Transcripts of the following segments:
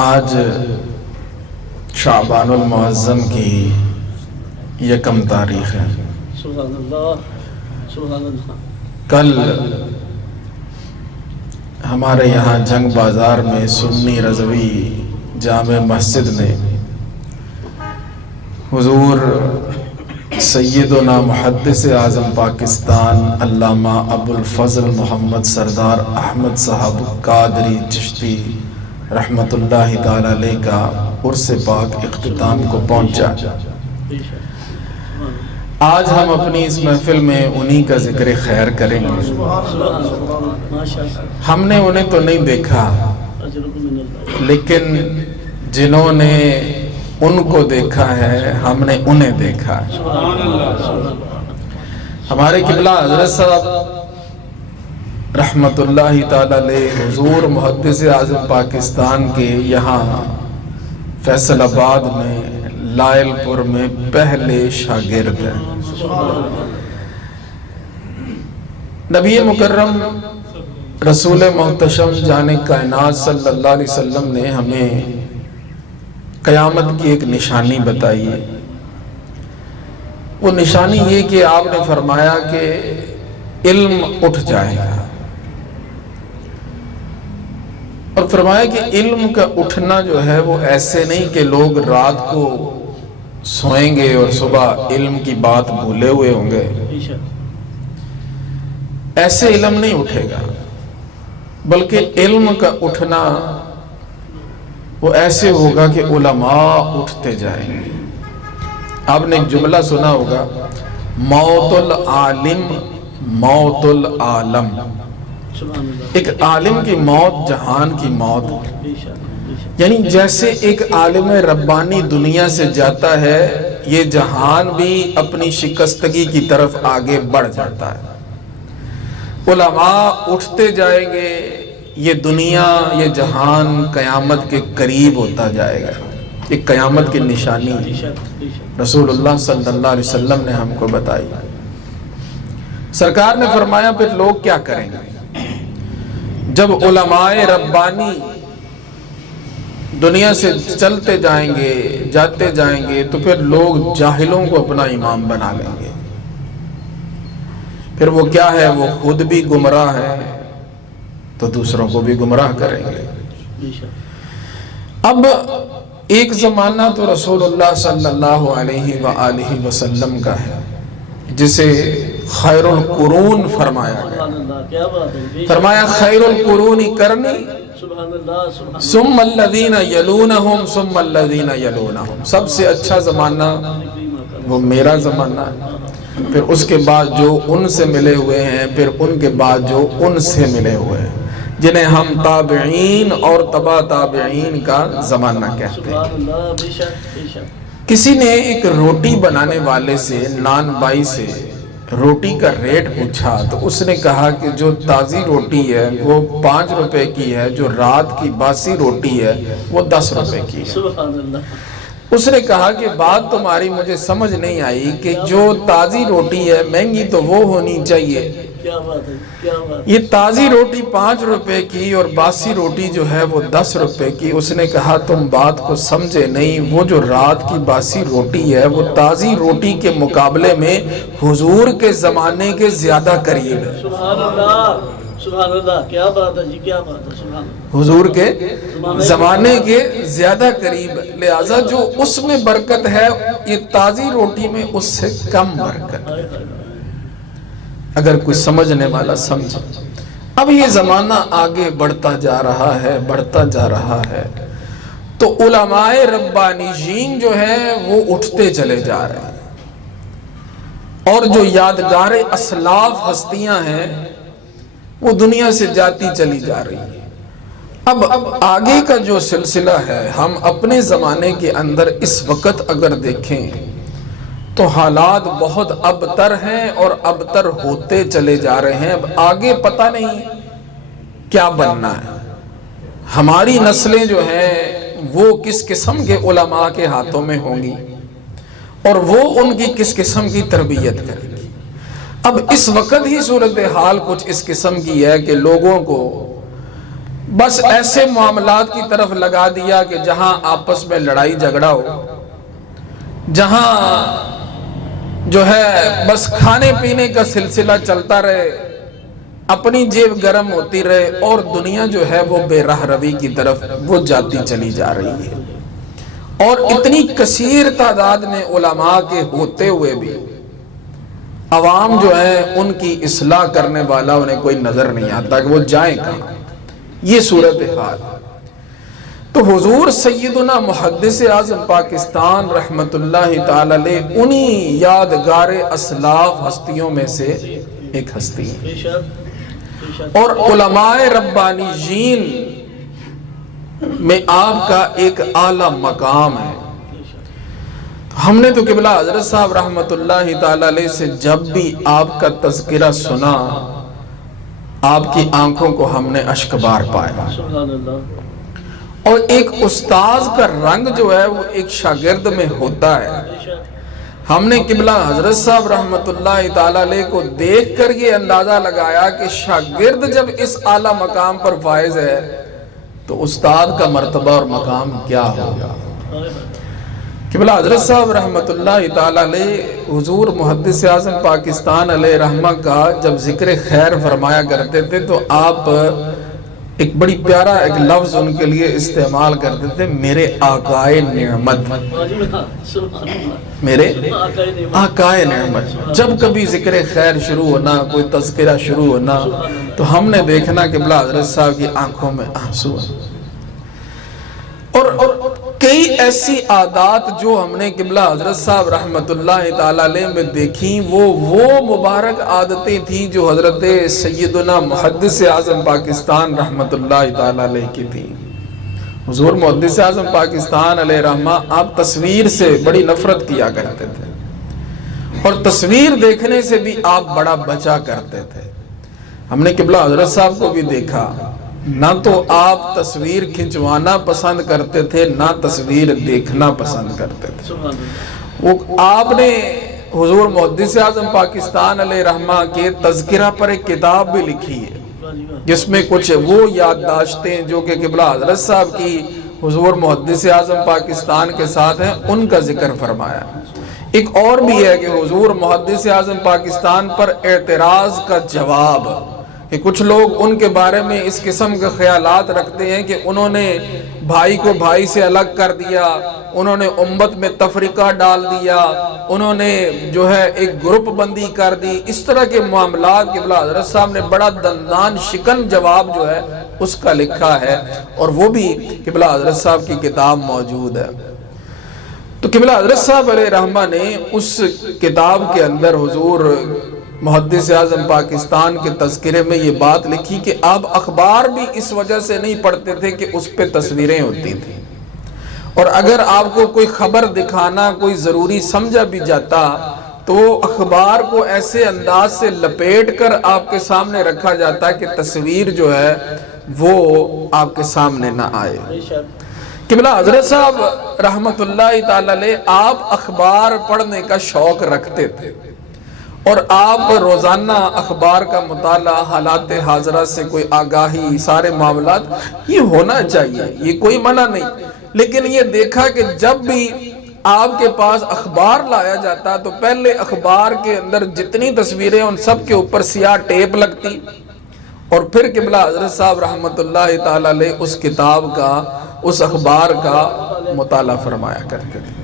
آج شعبان المعظم کی یکم تاریخ ہے۔ سبحان اللہ سبحان اللہ۔ کل ہمارے یہاں جنگ بازار میں سنی رضوی جامع مسجد میں حضور سیدنا محدث اعظم پاکستان علامہ ابو الفضل محمد سردار احمد صاحب قادری چشتی رحمت اللہ تعالی علیہ کا عرس پاک اختتام کو پہنچا۔ آج ہم اپنی اس محفل میں انہی کا ذکر خیر کریں گے۔ ہم نے انہیں تو نہیں دیکھا، لیکن جنہوں نے ان کو دیکھا ہے ہم نے انہیں دیکھا ہے۔ ہمارے قبلہ حضرت صاحب رحمت اللہ تعالی علیہ حضور محدث اعظم پاکستان کے یہاں فیصل آباد میں لائل پور میں پہلے شاگرد ہیں۔ نبی مکرم رسول محتشم جان کائنات صلی اللہ علیہ وسلم نے ہمیں قیامت کی ایک نشانی بتائی ہے۔ وہ نشانی یہ کہ آپ نے فرمایا کہ علم اٹھ جائے گا، اور فرمایا کہ علم کا اٹھنا جو ہے وہ ایسے نہیں کہ لوگ رات کو سوئیں گے اور صبح علم کی بات بھولے ہوئے ہوں گے۔ ایسے علم نہیں اٹھے گا، بلکہ علم کا اٹھنا وہ ایسے ہوگا کہ علماء اٹھتے جائیں گے۔ آپ نے ایک جملہ سنا ہوگا، موت العالم موت العالم۔ ایک عالم کی موت جہان کی موت، یعنی جیسے ایک عالم ربانی دنیا سے جاتا ہے، یہ جہان بھی اپنی شکستگی کی طرف آگے بڑھ جاتا ہے۔ علماء اٹھتے جائیں گے، یہ دنیا یہ جہان قیامت کے قریب ہوتا جائے گا۔ ایک قیامت کی نشانی رسول اللہ صلی اللہ علیہ وسلم نے ہم کو بتائی۔ سرکار نے فرمایا پھر لوگ کیا کریں گے؟ جب علماء ربانی دنیا سے چلتے جائیں گے جاتے جائیں گے تو پھر لوگ جاہلوں کو اپنا امام بنا لیں گے۔ پھر وہ کیا ہے؟ وہ خود بھی گمراہ ہے تو دوسروں کو بھی گمراہ کریں گے۔ اب ایک زمانہ تو رسول اللہ صلی اللہ علیہ وآلہ وسلم کا ہے، جسے خیر القرون فرمایا گیا۔ فرمایا خیر القرون کرنی ثم الذین یلونہم ثم الذین یلونہم۔ سب سے اچھا زمانہ وہ میرا زمانہ ہے، پھر اس کے بعد جو ان سے ملے ہوئے ہیں، پھر ان کے بعد جو ان سے ملے ہوئے ہیں، جنہیں ہم تابعین اور تبع تابعین کا زمانہ کہتے ہیں۔ کسی نے ایک روٹی بنانے والے سے، نان بائی سے روٹی کا ریٹ پوچھا تو اس نے کہا کہ جو تازی روٹی ہے وہ 5 روپے کی ہے، جو رات کی باسی روٹی ہے وہ 10 روپے کی ہے۔ اس نے کہا کہ بات تمہاری مجھے سمجھ نہیں آئی کہ جو تازی روٹی ہے مہنگی تو وہ ہونی چاہیے، یہ تازی روٹی 5 روپے کی اور باسی روٹی جو ہے وہ 10 روپے کی۔ اس نے کہا تم بات کو سمجھے نہیں، وہ جو رات کی باسی روٹی ہے وہ تازی روٹی کے مقابلے میں حضور کے زمانے کے زیادہ قریب ہے۔ سبحان اللہ سبحان اللہ، کیا بات ہے جی، کیا بات ہے، سبحان اللہ۔ حضور کے زمانے کے زیادہ قریب، لہذا جو اس میں برکت ہے یہ تازی روٹی میں اس سے کم برکت ہے، اگر کوئی سمجھنے والا سمجھے۔ اب یہ زمانہ آگے بڑھتا جا رہا ہے، بڑھتا جا رہا ہے، تو علماء ربانیین جو ہیں وہ اٹھتے چلے جا رہے ہیں، اور جو یادگار اسلاف ہستیاں ہیں وہ دنیا سے جاتی چلی جا رہی ہیں۔ اب آگے کا جو سلسلہ ہے، ہم اپنے زمانے کے اندر اس وقت اگر دیکھیں تو حالات بہت ابتر ہیں اور ابتر ہوتے چلے جا رہے ہیں۔ اب آگے پتہ نہیں کیا بننا ہے، ہماری نسلیں جو ہیں وہ کس قسم کے علماء کے ہاتھوں میں ہوں گی اور وہ ان کی کس قسم کی تربیت کریں گی۔ اب اس وقت ہی صورتحال کچھ اس قسم کی ہے کہ لوگوں کو بس ایسے معاملات کی طرف لگا دیا کہ جہاں آپس میں لڑائی جھگڑا ہو، جہاں جو ہے بس کھانے پینے کا سلسلہ چلتا رہے، اپنی جیب گرم ہوتی رہے، اور دنیا جو ہے وہ بے راہ روی کی طرف وہ جاتی چلی جا رہی ہے۔ اور اتنی کثیر تعداد میں علماء کے ہوتے ہوئے بھی عوام جو ہے ان کی اصلاح کرنے والا انہیں کوئی نظر نہیں آتا کہ وہ جائیں کہاں۔ یہ صورتحال۔ تو حضور سیدنا محدث اعظم پاکستان رحمت اللہ تعالی علیہ انہی یادگار اسلاف ہستیوں میں سے ایک ہستی ہیں، اور علماء ربانیین میں آپ کا ایک اعلیٰ مقام ہے۔ ہم نے تو قبلہ حضرت صاحب رحمت اللہ تعالی علیہ سے جب بھی آپ کا تذکرہ سنا، آپ کی آنکھوں کو ہم نے اشک بار پایا۔ اور ایک استاذ کا رنگ جو ہے وہ ایک شاگرد میں ہوتا ہے۔ ہم نے قبلہ حضرت صاحب رحمت اللہ تعالی علیہ کو دیکھ کر یہ اندازہ لگایا کہ شاگرد جب اس اعلیٰ مقام پر فائز ہے تو استاد کا مرتبہ اور مقام کیا ہوگا۔ قبلہ حضرت صاحب رحمت اللہ تعالی علیہ حضور محدث اعظم پاکستان علیہ رحمہ کا جب ذکر خیر فرمایا کرتے تھے تو آپ ایک بڑی پیارا ایک لفظ ان کے لیے استعمال کرتے تھے، میرے آقائے نعمت، میرے آقائے نعمت۔ جب کبھی ذکر خیر شروع ہونا، کوئی تذکرہ شروع ہونا تو ہم نے دیکھنا قبلہ حضرت صاحب کی آنکھوں میں آنسو ہیں۔ اور کئی ایسی عادات جو ہم نے قبلہ حضرت صاحب رحمت اللہ تعالی علیہ میں دیکھیں، وہ مبارک عادتیں تھیں جو حضرت سیدنا محدث اعظم پاکستان رحمت اللہ تعالی علیہ کی تھیں۔ حضور محدث اعظم پاکستان علیہ رحمہ آپ تصویر سے بڑی نفرت کیا کرتے تھے، اور تصویر دیکھنے سے بھی آپ بڑا بچا کرتے تھے۔ ہم نے قبلہ حضرت صاحب کو بھی دیکھا، نہ تو آپ تصویر کھنچوانا پسند کرتے تھے، نہ تصویر دیکھنا پسند کرتے تھے۔ وہ آپ نے حضور محدث اعظم پاکستان علیہ رحمہ کے تذکرہ پر ایک کتاب بھی لکھی ہے، جس میں کچھ وہ یادداشتیں جو کہ قبلہ حضرت صاحب کی حضور محدث اعظم پاکستان کے ساتھ ہیں ان کا ذکر فرمایا۔ ایک اور بھی ہے کہ حضور محدث اعظم پاکستان پر اعتراض کا جواب، کہ کچھ لوگ ان کے بارے میں اس قسم کے خیالات رکھتے ہیں کہ انہوں نے بھائی کو بھائی سے الگ کر دیا، انہوں نے امت میں تفریقہ ڈال دیا، انہوں نے جو ہے ایک گروپ بندی کر دی۔ اس طرح کے معاملات قبلہ حضرت صاحب نے بڑا دندان شکن جواب جو ہے اس کا لکھا ہے، اور وہ بھی قبلہ حضرت صاحب کی کتاب موجود ہے۔ تو قبلہ حضرت صاحب علیہ رحمہ نے اس کتاب کے اندر حضور محدث اعظم پاکستان کے تذکرے میں یہ بات لکھی کہ آپ اخبار بھی اس وجہ سے نہیں پڑھتے تھے کہ اس پہ تصویریں ہوتی تھیں، اور اگر آپ کو کوئی خبر دکھانا کوئی ضروری سمجھا بھی جاتا تو اخبار کو ایسے انداز سے لپیٹ کر آپ کے سامنے رکھا جاتا کہ تصویر جو ہے وہ آپ کے سامنے نہ آئے۔ قبلہ حضرت صاحب رحمت اللہ تعالی علیہ آپ اخبار پڑھنے کا شوق رکھتے تھے، اور آپ روزانہ اخبار کا مطالعہ، حالات حاضرہ سے کوئی آگاہی، سارے معاملات یہ ہونا چاہیے، یہ کوئی منع نہیں، لیکن یہ دیکھا کہ جب بھی آپ کے پاس اخبار لایا جاتا تو پہلے اخبار کے اندر جتنی تصویریں ان سب کے اوپر سیاہ ٹیپ لگتی، اور پھر قبلہ حضرت صاحب رحمت اللہ تعالی علیہ اس کتاب کا، اس اخبار کا مطالعہ فرمایا کرتے تھے۔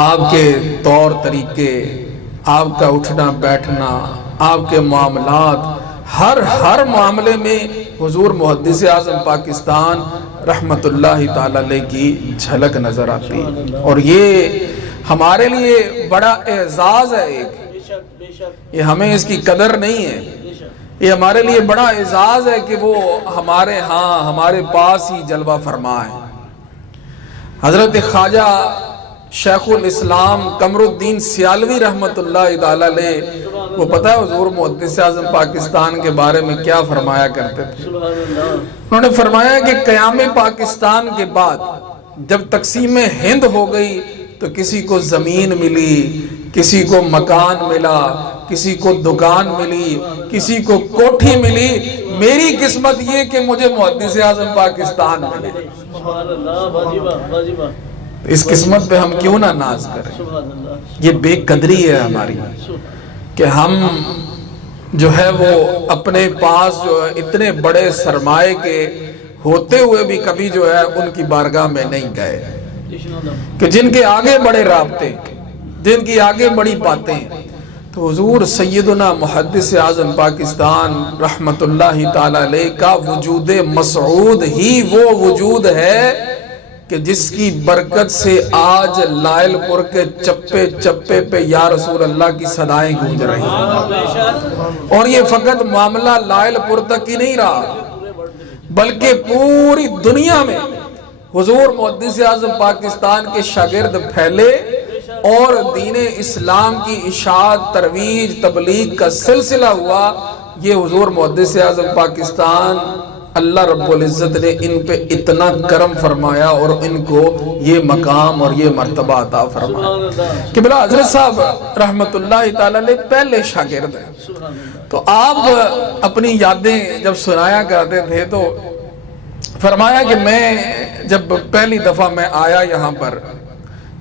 آپ کے طور طریقے، آپ کا اٹھنا بیٹھنا، آپ کے معاملات، ہر معاملے میں حضور محدث اعظم پاکستان رحمت اللہ تعالی علیہ کی جھلک نظر آتی ہے، اور یہ ہمارے لیے بڑا اعزاز ہے۔ ایک یہ ہمیں اس کی قدر نہیں ہے، یہ ہمارے لیے بڑا اعزاز ہے کہ وہ ہمارے ہاں ہمارے پاس ہی جلوہ فرما ہے۔ حضرت خواجہ شیخ الاسلام قمر الدین سیالوی رحمت اللہ تعالی علیہ، وہ پتہ ہے حضور محدث اعظم پاکستان کے بارے میں کیا فرمایا کرتے تھے؟ انہوں نے فرمایا کہ قیام پاکستان کے بعد جب تقسیم ہند ہو گئی تو کسی کو زمین ملی، کسی کو مکان ملا، کسی کو دکان ملی، کسی کو کوٹھی ملی، میری قسمت یہ کہ مجھے محدث اعظم پاکستان ملے۔ سبحان اللہ، واجبہ واجبہ، اس قسمت پہ ہم کیوں نہ ناز کریں؟ سبحان اللہ، یہ بے قدری ہے ہماری کہ ہم جو ہے وہ اپنے پاس جو ہے اتنے بڑے سرمائے کے ہوتے ہوئے بھی کبھی جو ہے ان کی بارگاہ میں نہیں گئے، کہ جن کے آگے بڑے رابطے، جن کی آگے بڑی باتیں۔ تو حضور سیدنا محدث اعظم پاکستان رحمت اللہ تعالی علیہ کا وجود مسعود ہی وہ وجود ہے کہ جس کی برکت سے آج لائل پور کے چپے چپے پہ یا رسول اللہ کی صدائیں گونج رہی ہیں۔ اور یہ فقط معاملہ لائل پور تک ہی نہیں رہا، بلکہ پوری دنیا میں حضور محدث اعظم پاکستان کے شاگرد پھیلے اور دین اسلام کی اشاعت، ترویج، تبلیغ کا سلسلہ ہوا۔ یہ حضور محدث اعظم پاکستان، اللہ رب العزت نے ان پہ اتنا کرم فرمایا اور ان کو یہ مقام اور یہ مرتبہ عطا فرمایا کہ بلا حضرت صاحب رحمت اللہ تعالی علیہ پہلے شاگرد ہیں۔ تو آپ اپنی یادیں جب سنایا کرتے تھے تو فرمایا کہ میں جب پہلی دفعہ میں آیا یہاں پر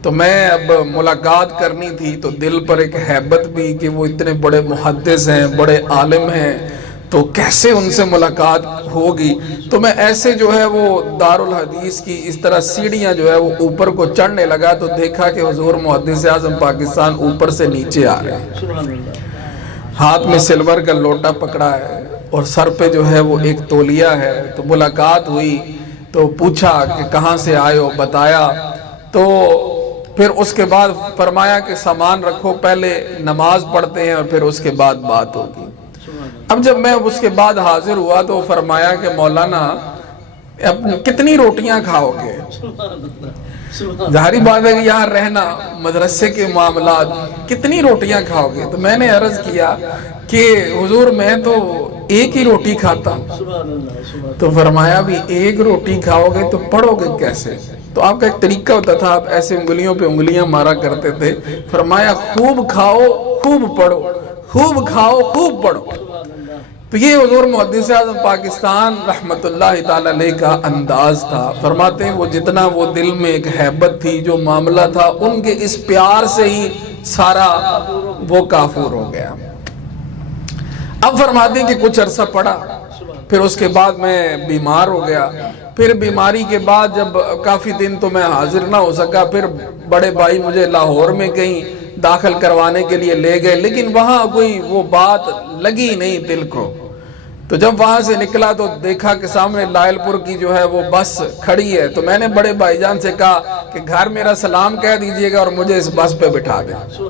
تو میں اب ملاقات کرنی تھی، تو دل پر ایک ہیبت بھی کہ وہ اتنے بڑے محدث ہیں، بڑے عالم ہیں، تو کیسے ان سے ملاقات ہوگی۔ تو میں ایسے جو ہے وہ دارالحدیث کی اس طرح سیڑھیاں جو ہے وہ اوپر کو چڑھنے لگا تو دیکھا کہ حضور محدث اعظم پاکستان اوپر سے نیچے آ رہے ہیں، ہاتھ میں سلور کا لوٹا پکڑا ہے اور سر پہ جو ہے وہ ایک تولیہ ہے۔ تو ملاقات ہوئی تو پوچھا کہ کہاں سے آئے ہو، بتایا۔ تو پھر اس کے بعد فرمایا کہ سامان رکھو، پہلے نماز پڑھتے ہیں اور پھر اس کے بعد بات ہوگی۔ اب جب میں اس کے بعد حاضر ہوا تو فرمایا کہ مولانا کتنی روٹیاں کھاؤ گے؟ ظاہری بات ہے کہ یہاں رہنا، مدرسے کے معاملات، کتنی روٹیاں کھاؤ گے؟ تو میں نے عرض کیا کہ حضور میں تو ایک ہی روٹی کھاتا ہوں۔ تو فرمایا بھی ایک روٹی کھاؤ گے تو پڑھو گے کیسے؟ تو آپ کا ایک طریقہ ہوتا تھا، آپ ایسے انگلیوں پہ انگلیاں مارا کرتے تھے۔ فرمایا خوب کھاؤ خوب پڑھو، خوب کھاؤ خوب پڑھو۔ تو یہ حضور محدث اعظم پاکستان رحمت اللہ تعالی علیہ کا انداز تھا۔ فرماتے ہیں وہ جتنا وہ دل میں ایک ہیبت تھی، جو معاملہ تھا، ان کے اس پیار سے ہی سارا وہ کافور ہو گیا۔ اب فرماتے ہیں کہ کچھ عرصہ پڑا، پھر اس کے بعد میں بیمار ہو گیا۔ پھر بیماری کے بعد جب کافی دن تو میں حاضر نہ ہو سکا، پھر بڑے بھائی مجھے لاہور میں کہیں داخل کروانے کے لیے لے گئے، لیکن وہاں کوئی وہ بات لگی نہیں دل کو۔ تو جب وہاں سے نکلا تو دیکھا کہ سامنے لائل پور کی جو ہے وہ بس کھڑی ہے۔ تو میں نے بڑے بھائی جان سے کہا کہ گھر میرا سلام کہہ دیجئے گا اور مجھے اس بس پہ بٹھا دیں۔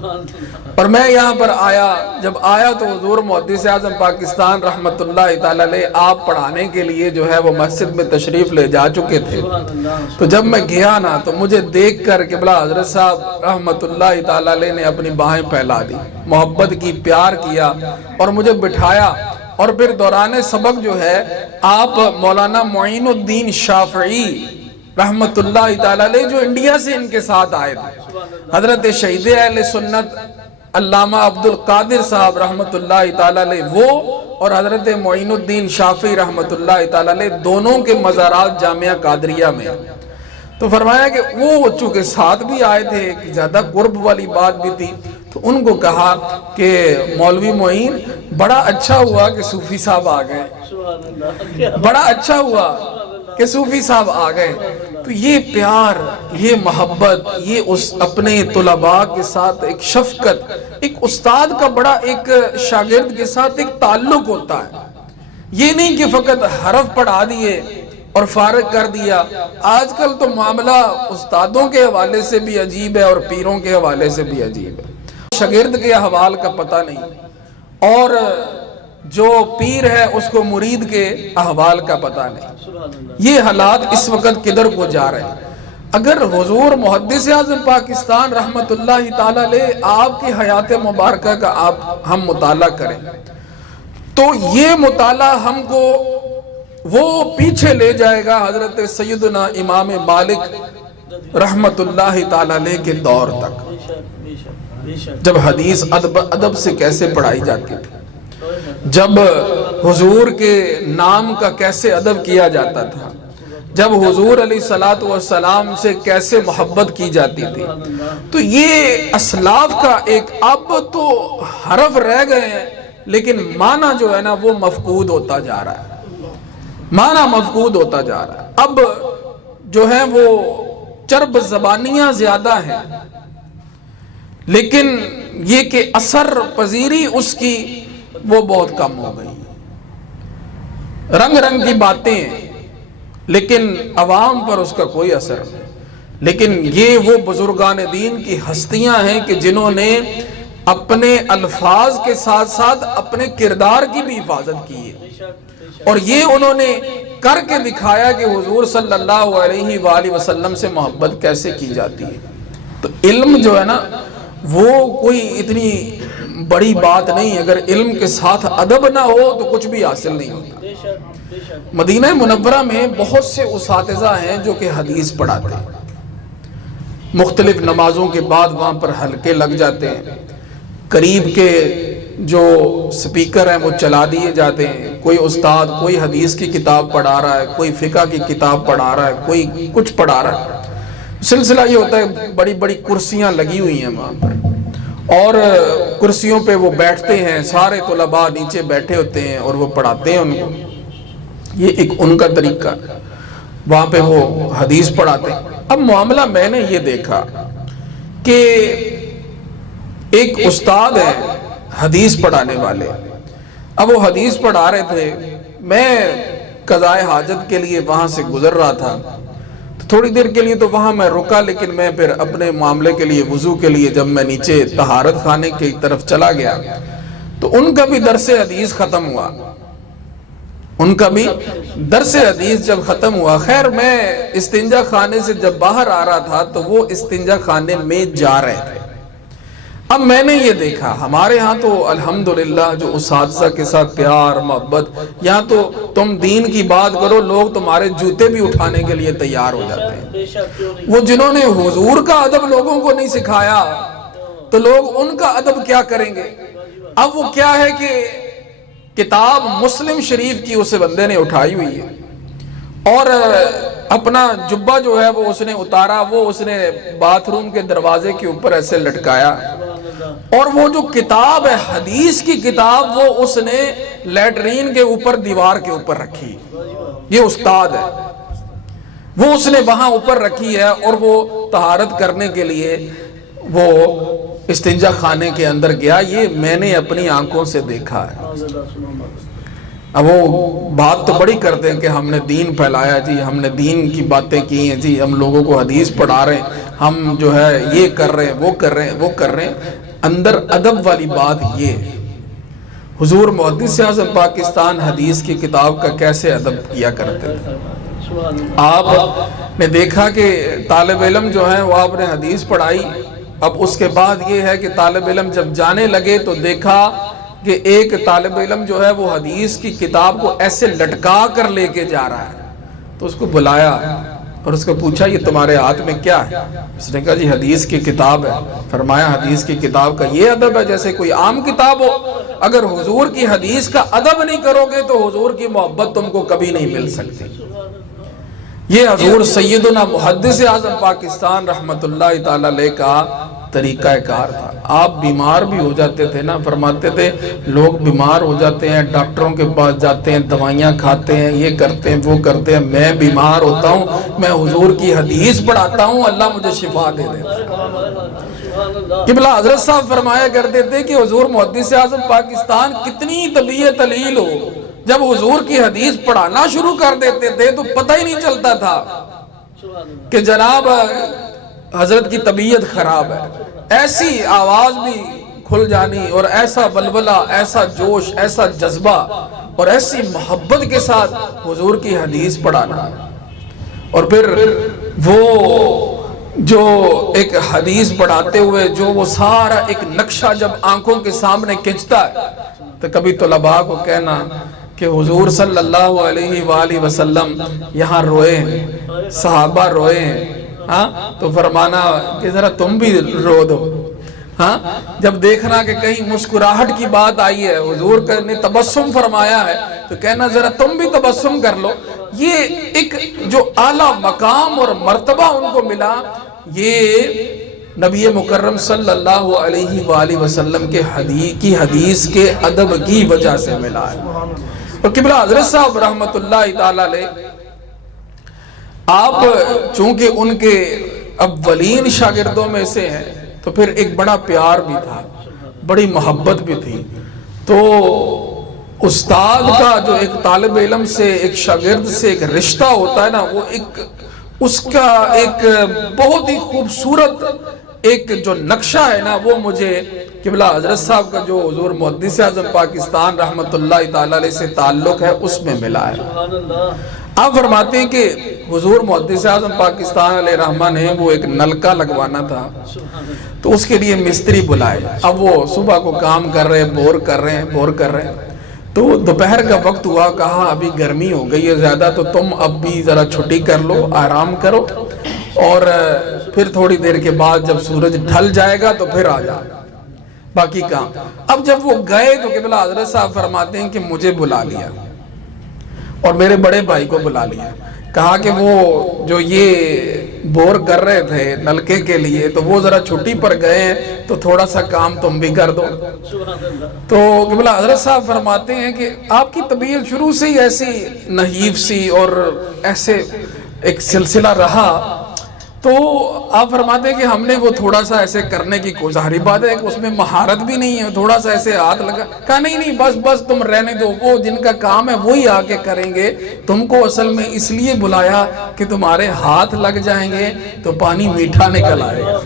اور میں یہاں پر آیا، جب آیا تو حضور محدث اعظم پاکستان رحمت اللہ تعالی علیہ آپ پڑھانے کے لیے جو ہے وہ مسجد میں تشریف لے جا چکے تھے۔ تو جب میں گیا نا تو مجھے دیکھ کر قبلہ حضرت صاحب رحمت اللہ تعالی علیہ نے اپنی باہیں پھیلا دی، محبت کی، پیار کیا اور مجھے بٹھایا۔ اور پھر دوران سبق جو ہے آپ مولانا معین الدین شافعی رحمت اللہ تعالی علیہ جو انڈیا سے ان کے ساتھ آئے تھے، حضرت شہید اہل سنت علامہ عبد القادر صاحب رحمت اللہ تعالی علیہ وہ اور حضرت معین الدین شافعی رحمت اللہ تعالی علیہ دونوں کے مزارات جامعہ قادریہ میں۔ تو فرمایا کہ وہ چونکہ ساتھ بھی آئے تھے، ایک زیادہ قرب والی بات بھی تھی، تو ان کو کہا کہ مولوی معین بڑا اچھا ہوا کہ صوفی صاحب آ گئے، بڑا اچھا ہوا کہ صوفی صاحب آ گئے۔ تو یہ پیار، یہ محبت، یہ اس اپنے طلباء کے ساتھ ایک شفقت، ایک استاد کا بڑا ایک شاگرد کے ساتھ ایک تعلق ہوتا ہے۔ یہ نہیں کہ فقط حرف پڑھا دیے اور فارغ کر دیا۔ آج کل تو معاملہ استادوں کے حوالے سے بھی عجیب ہے اور پیروں کے حوالے سے بھی عجیب ہے۔ شاگرد کے احوال کا پتہ نہیں اور جو پیر ہے اس کو مرید کے احوال کا پتہ نہیں۔ یہ حالات اس وقت کدھر کو جا رہے ہیں۔ اگر حضور محدث اعظم پاکستان رحمت اللہ تعالی علیہ آپ کی حیات مبارکہ کا ہم مطالعہ کریں تو یہ مطالعہ ہم کو وہ پیچھے لے جائے گا حضرت سیدنا امام مالک رحمت اللہ تعالی علیہ کے دور تک۔ بے شک جب حدیث ادب سے کیسے پڑھائی جاتی تھی، جب حضور کے نام کا کیسے ادب کیا جاتا تھا، جب حضور علیہ الصلوۃ والسلام سے کیسے محبت کی جاتی تھی. تو یہ اسلاف کا ایک اب تو حرف رہ گئے ہیں، لیکن معنی جو ہے نا وہ مفقود ہوتا جا رہا ہے، معنی مفقود ہوتا جا رہا ہے. اب جو ہے وہ چرب زبانیاں زیادہ ہیں، لیکن یہ کہ اثر پذیری اس کی وہ بہت کم ہو گئی. رنگ رنگ کی باتیں، لیکن عوام پر اس کا کوئی اثر نہیں. لیکن یہ وہ بزرگان دین کی ہستیاں ہیں کہ جنہوں نے اپنے الفاظ کے ساتھ ساتھ اپنے کردار کی بھی حفاظت کی ہے، اور یہ انہوں نے کر کے دکھایا کہ حضور صلی اللہ علیہ وآلہ وسلم سے محبت کیسے کی جاتی ہے. تو علم جو ہے نا وہ کوئی اتنی بڑی بات نہیں، اگر علم کے ساتھ ادب نہ ہو تو کچھ بھی حاصل نہیں ہوتا. مدینہ منورہ میں بہت سے اساتذہ ہیں جو کہ حدیث پڑھاتے ہیں، مختلف نمازوں کے بعد وہاں پر حلقے لگ جاتے ہیں، قریب کے جو سپیکر ہیں وہ چلا دیے جاتے ہیں. کوئی استاد کوئی حدیث کی کتاب پڑھا رہا ہے، کوئی فقہ کی کتاب پڑھا رہا ہے، کوئی کچھ پڑھا رہا ہے. سلسلہ یہ ہوتا ہے بڑی بڑی کرسیاں لگی ہوئی ہیں وہاں پر، اور کرسیوں پہ وہ بیٹھتے ہیں، سارے طلباء نیچے بیٹھے ہوتے ہیں اور وہ پڑھاتے ہیں ان کو. یہ ایک ان کا طریقہ، وہاں پہ وہ حدیث پڑھاتے ہیں. اب معاملہ میں نے یہ دیکھا کہ ایک استاد ہے حدیث پڑھانے والے، اب وہ حدیث پڑھا رہے تھے، میں قضائے حاجت کے لیے وہاں سے گزر رہا تھا، تو تھوڑی دیر کے لیے تو وہاں میں رکا، لیکن میں پھر اپنے معاملے کے لیے وضو کے لیے جب میں نیچے طہارت خانے کی طرف چلا گیا تو ان کا بھی درس حدیث ختم ہوا. ان کا بھی درس حدیث جب ختم ہوا، خیر میں استنجا خانے سے جب باہر آ رہا تھا تو وہ استنجا خانے میں جا رہے تھے. اب میں نے یہ دیکھا، ہمارے ہاں تو الحمدللہ جو اساتذہ کے ساتھ پیار محبت، یہاں تو تم دین کی بات کرو لوگ تمہارے جوتے بھی اٹھانے کے لیے تیار ہو جاتے ہیں. وہ جنہوں نے حضور کا ادب لوگوں کو نہیں سکھایا تو لوگ ان کا ادب کیا کریں گے. اب وہ کیا ہے کہ کتاب مسلم شریف کی اسے بندے نے اٹھائی ہوئی ہے اور اپنا جبہ جو ہے وہ اس نے اتارا، وہ اس نے باتھ روم کے دروازے کے اوپر ایسے لٹکایا، اور وہ جو کتاب ہے حدیث کی کتاب وہ اس نے لیٹرین کے اوپر دیوار کے اوپر رکھی. یہ استاد ہے، وہ اس نے وہاں اوپر رکھی ہے، اور وہ طہارت کرنے کے لیے وہ استنجا خانے کے اندر گیا. یہ میں نے اپنی آنکھوں سے دیکھا ہے. اب وہ بات تو بڑی کرتے ہیں کہ ہم نے دین پھیلایا جی، ہم نے دین کی باتیں کی ہیں جی، ہم لوگوں کو حدیث پڑھا رہے ہیں، ہم جو ہے یہ کر رہے ہیں وہ کر رہے ہیں وہ کر رہے ہیں. اندر ادب والی بات یہ ہے، حضور محدث اعظم پاکستان حدیث کی کتاب کا کیسے ادب کیا کرتے تھے. آپ نے دیکھا کہ طالب علم جو ہیں وہ آپ نے حدیث پڑھائی، اب اس کے بعد یہ ہے کہ طالب علم جب جانے لگے تو دیکھا کہ ایک طالب علم جو ہے وہ حدیث کی کتاب کو ایسے لٹکا کر لے کے جا رہا ہے. تو اس کو بلایا اور اس کو پوچھا یہ تمہارے ہاتھ میں کیا ہے؟ اس نے کہا جی حدیث کی کتاب ہے. فرمایا حدیث کی کتاب کا یہ ادب ہے جیسے کوئی عام کتاب ہو؟ اگر حضور کی حدیث کا ادب نہیں کرو گے تو حضور کی محبت تم کو کبھی نہیں مل سکتی. یہ حضور سیدنا محدث اعظم پاکستان رحمت اللہ تعالی علیہ کا طریقہ کار تھا. آپ بیمار بھی ہو جاتے تھے نا، فرماتے تھے لوگ بیمار ہو جاتے ہیں، ڈاکٹروں کے پاس جاتے ہیں، دوائیاں کھاتے ہیں، یہ کرتے ہیں وہ کرتے ہیں، میں بیمار ہوتا ہوں میں حضور کی حدیث پڑھاتا ہوں، اللہ مجھے شفا دے دے. قبلہ حضرت صاحب فرمایا کرتے تھے کہ حضور محدث اعظم پاکستان کتنی طبیعت علیل ہو، جب حضور کی حدیث پڑھانا شروع کر دیتے تھے تو پتہ ہی نہیں چلتا تھا کہ جناب حضرت کی طبیعت خراب ہے. ایسی آواز بھی کھل جانی اور ایسا ولولہ، ایسا جوش، ایسا جذبہ اور ایسی محبت کے ساتھ حضور کی حدیث پڑھانا. اور پھر وہ جو ایک حدیث پڑھاتے ہوئے جو وہ سارا ایک نقشہ جب آنکھوں کے سامنے کھنچتا ہے تو کبھی طلباء کو کہنا کہ حضور صلی اللہ علیہ وآلہ وسلم یہاں روئے ہیں، صحابہ روئے ہیں، ہاں تو فرمانا کہ ذرا تم بھی رو دو. ہاں جب دیکھنا کہ کہیں مسکراہٹ کی بات آئی ہے، حضور نے تبسم فرمایا ہے تو کہنا ذرا تم بھی تبسم کر لو. یہ ایک جو اعلیٰ مقام اور مرتبہ ان کو ملا، یہ نبی مکرم صلی اللہ علیہ وآلہ وسلم کی حدیث کے ادب کی وجہ سے ملا ہے. اور قبلہ حضرت صاحب رحمت اللہ تعالی علیہ، آپ چونکہ ان کے اولین شاگردوں میں سے ہیں تو پھر ایک بڑا پیار بھی تھا، بڑی محبت بھی تھی. تو استاد کا جو ایک طالب علم سے، ایک شاگرد سے ایک رشتہ ہوتا ہے نا، وہ ایک اس کا ایک بہت ہی خوبصورت ایک جو نقشہ ہے نا، وہ مجھے قبلہ حضرت صاحب کا جو حضور محدث اعظم پاکستان رحمت اللہ تعالی علیہ سے تعلق ہے اس میں ملا ہے. آپ فرماتے ہیں کہ حضور محدث اعظم پاکستان علیہ رحمہ نے وہ ایک نلکا لگوانا تھا تو اس کے لیے مستری بلائے. اب وہ صبح کو کام کر رہے، بور کر رہے ہیں تو دوپہر کا وقت ہوا، کہا ابھی گرمی ہو گئی ہے زیادہ تو تم اب بھی ذرا چھٹی کر لو، آرام کرو، اور پھر تھوڑی دیر کے بعد جب سورج ڈھل جائے گا تو پھر آ جا باقی کام. اب جب وہ گئے تو قبلہ حضرت صاحب فرماتے ہیں کہ مجھے بلا لیا اور میرے بڑے بھائی کو بلا لیا. کہا کہ وہ جو یہ بور کر رہے تھے نلکے کے لیے تو وہ ذرا چھٹی پر گئے ہیں تو تھوڑا سا کام تم بھی کر دو. تو قبلہ حضرت صاحب فرماتے ہیں کہ آپ کی طبیعت شروع سے ہی ایسی نحیف سی اور ایسے ایک سلسلہ رہا، تو آپ فرماتے ہیں کہ ہم نے وہ تھوڑا سا ایسے کرنے کی ظاہری بات ہے کہ اس میں مہارت بھی نہیں ہے، تھوڑا سا ایسے ہاتھ لگا. کہا نہیں بس تم رہنے دو، وہ جن کا کام ہے وہی آ کے کریں گے، تم کو اصل میں اس لیے بلایا کہ تمہارے ہاتھ لگ جائیں گے تو پانی میٹھا نکل آئے گا.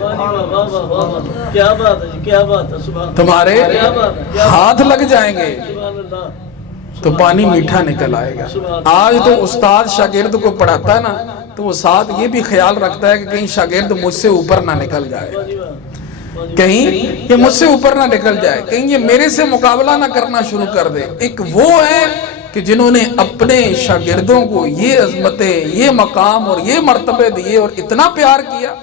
کیا بات ہے، کیا بات ہے، تمہارے ہاتھ لگ جائیں گے تو پانی میٹھا نکل آئے گا. آج تو استاد شاگرد کو پڑھاتا ہے نا تو وہ ساتھ یہ بھی خیال رکھتا ہے کہ کہیں شاگرد مجھ سے اوپر نہ نکل جائے، کہیں یہ مجھ سے اوپر نہ نکل جائے، کہیں یہ میرے سے مقابلہ نہ کرنا شروع کر دے. ایک وہ ہے کہ جنہوں نے اپنے شاگردوں کو یہ عظمتیں، یہ مقام اور یہ مرتبے دیے اور اتنا پیار کیا.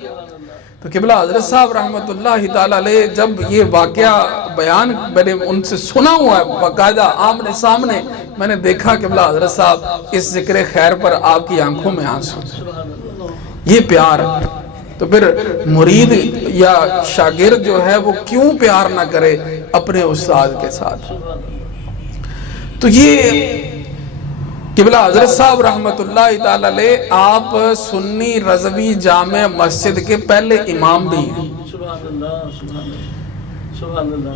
تو قبلہ حضرت صاحب رحمت اللہ تعالی علیہ جب یہ واقعہ بیان میں نے ان سے سنا ہوا ہے باقاعدہ آمنے سامنے، میں نے دیکھا قبلہ حضرت صاحب اس ذکر خیر پر آپ کی آنکھوں میں آنسو، یہ پیار. تو پھر مرید یا شاگرد جو ہے وہ کیوں پیار نہ کرے اپنے استاد کے ساتھ. تو یہ قبلہ حضرت صاحب رحمت اللہ تعالی علیہ آپ سنی رضوی جامع مسجد کے پہلے امام بھی ہیں،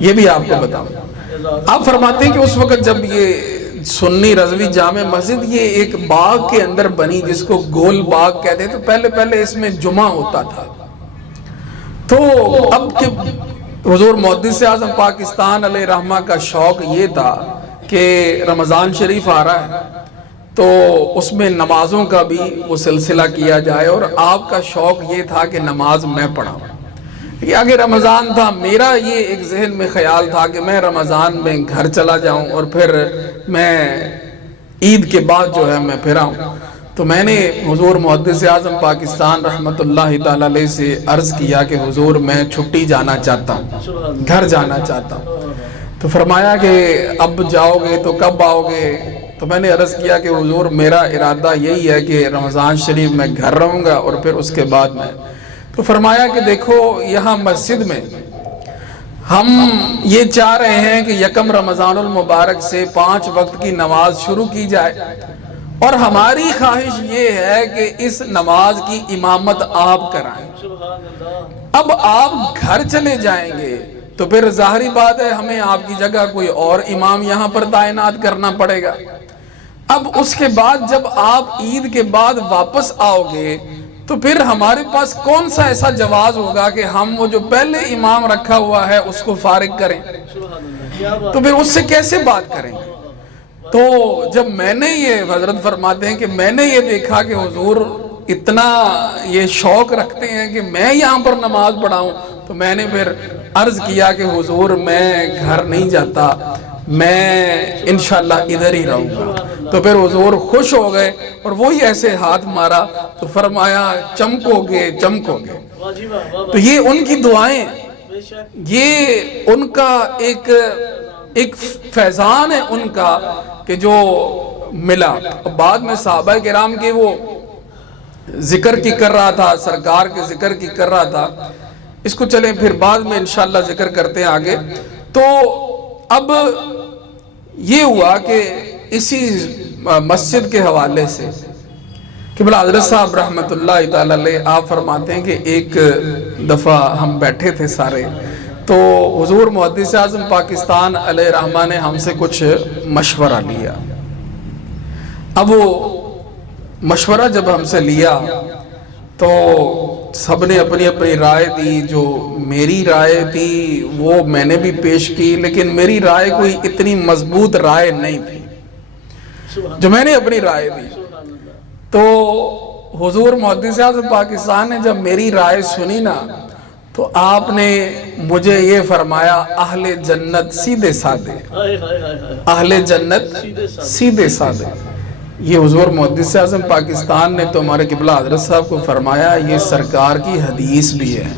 یہ بھی آپ کو بتاؤں. آپ فرماتے ہیں کہ اس وقت جب یہ سنی رضوی جامع مسجد یہ ایک باغ کے اندر بنی جس کو گول باغ کہتے ہیں، تو پہلے اس میں جمعہ ہوتا تھا. تو اب کہ حضور محدث اعظم پاکستان علیہ رحمہ کا شوق یہ تھا کہ رمضان شریف آ رہا ہے تو اس میں نمازوں کا بھی وہ سلسلہ کیا جائے، اور آپ کا شوق یہ تھا کہ نماز میں پڑھاؤں. کہ آگے رمضان تھا، میرا یہ ایک ذہن میں خیال تھا کہ میں رمضان میں گھر چلا جاؤں اور پھر میں عید کے بعد جو ہے میں پھر آؤں. تو میں نے حضور محدث اعظم پاکستان رحمت اللہ تعالی علیہ سے عرض کیا کہ حضور میں چھٹی جانا چاہتا ہوں، گھر جانا چاہتا ہوں. تو فرمایا کہ اب جاؤ گے تو کب آؤ گے؟ تو میں نے عرض کیا کہ حضور میرا ارادہ یہی ہے کہ رمضان شریف میں گھر رہوں گا اور پھر اس کے بعد میں. تو فرمایا کہ دیکھو یہاں مسجد میں ہم یہ چاہ رہے ہیں کہ یکم رمضان المبارک سے 5 وقت کی نماز شروع کی جائے، اور ہماری خواہش یہ ہے کہ اس نماز کی امامت آپ کرائیں. اب آپ گھر چلے جائیں گے تو پھر ظاہری بات ہے ہمیں آپ کی جگہ کوئی اور امام یہاں پر تعینات کرنا پڑے گا. اب اس کے بعد جب آپ عید کے بعد واپس آؤ گے تو پھر ہمارے پاس کون سا ایسا جواز ہوگا کہ ہم وہ جو پہلے امام رکھا ہوا ہے اس کو فارغ کریں؟ تو پھر اس سے کیسے بات کریں گے؟ تو جب میں نے یہ حضرت فرماتے ہیں کہ میں نے یہ دیکھا کہ حضور اتنا یہ شوق رکھتے ہیں کہ میں یہاں پر نماز پڑھاؤں، تو میں نے پھر عرض کیا کہ حضور میں گھر نہیں جاتا، میں انشاءاللہ ادھر ہی رہوں گا. تو پھر حضور خوش ہو گئے اور وہی ایسے ہاتھ مارا تو فرمایا چمکو گے چمکو گے. تو یہ ان کی دعائیں بے شک یہ ان کا ایک فیضان ہے ان کا کہ جو ملا. بعد میں صحابہ کرام کے وہ ذکر کی کر رہا تھا, سرکار کے ذکر کی کر رہا تھا, اس کو چلیں پھر بعد میں انشاءاللہ ذکر کرتے ہیں آگے. تو اب یہ ہوا کہ اسی مسجد کے حوالے سے قبلہ حضرت صاحب رحمت اللہ تعالی علیہ آپ فرماتے ہیں کہ ایک دفعہ ہم بیٹھے تھے سارے, تو حضور محدث اعظم پاکستان علیہ رحمہ نے ہم سے کچھ مشورہ لیا. اب وہ مشورہ جب ہم سے لیا تو سب نے اپنی اپنی رائے دی. جو میری رائے تھی وہ میں نے بھی پیش کی, لیکن میری رائے کوئی اتنی مضبوط رائے نہیں تھی جو میں نے اپنی رائے دی. تو حضور محدث اعظم پاکستان نے جب میری رائے سنی نا تو آپ نے مجھے یہ فرمایا, اہل جنت سیدھے سادے, اہل جنت سیدھے سادے. یہ حضور محدث اعظم پاکستان نے تو ہمارے قبلہ حضرت صاحب کو فرمایا, یہ سرکار کی حدیث بھی ہے.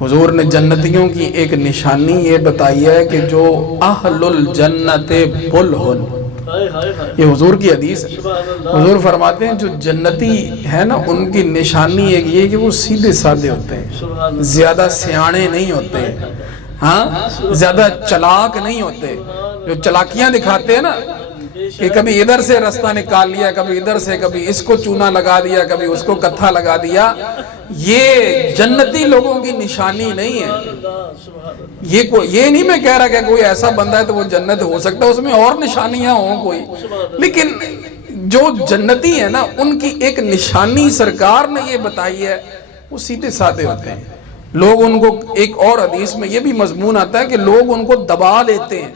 حضور نے جنتیوں کی ایک نشانی یہ بتائی ہے کہ جو اہل الجنت بلہن, یہ حضور کی حدیث ہے. حضور فرماتے ہیں جو جنتی ہے نا ان کی نشانی ایک یہ کہ وہ سیدھے سادے ہوتے ہیں, زیادہ سیانے نہیں ہوتے, ہاں زیادہ چلاک نہیں ہوتے. جو چلاکیاں دکھاتے ہیں نا کہ کبھی ادھر سے رستہ نکال لیا, کبھی ادھر سے, کبھی اس کو چونا لگا دیا, کبھی اس کو کتھا لگا دیا, یہ جنتی لوگوں کی نشانی نہیں ہے. یہ نہیں میں کہہ رہا کہ کوئی ایسا بندہ ہے تو وہ جنت ہو سکتا ہے, اس میں اور نشانیاں ہوں کوئی, لیکن جو جنتی ہے نا ان کی ایک نشانی سرکار نے یہ بتائی ہے, وہ سیدھے سادے ہوتے ہیں. لوگ ان کو, ایک اور حدیث میں یہ بھی مضمون آتا ہے کہ لوگ ان کو دبا لیتے ہیں,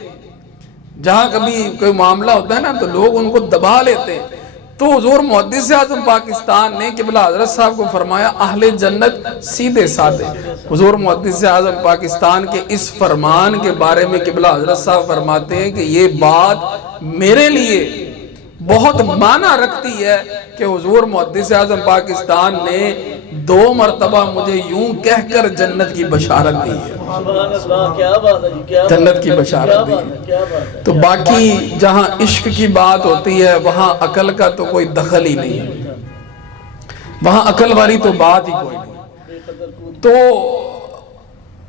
جہاں کبھی کوئی معاملہ ہوتا ہے نا تو لوگ ان کو دبا لیتے ہیں. تو حضور محدث اعظم پاکستان نے قبلہ حضرت صاحب کو فرمایا اہل جنت سیدھے سادے. حضور محدث اعظم پاکستان کے اس فرمان کے بارے میں قبلہ حضرت صاحب فرماتے ہیں کہ یہ بات میرے لیے بہت معنی رکھتی ہے کہ حضور محدث اعظم پاکستان نے 2 مرتبہ مجھے یوں کہہ کر جنت کی بشارت دی ہے. جنت کی بشارت دی ہے. تو باقی جہاں عشق کی بات ہوتی ہے وہاں عقل کا تو کوئی دخل ہی نہیں ہے, وہاں عقل والی تو بات ہی کوئی نہیں. تو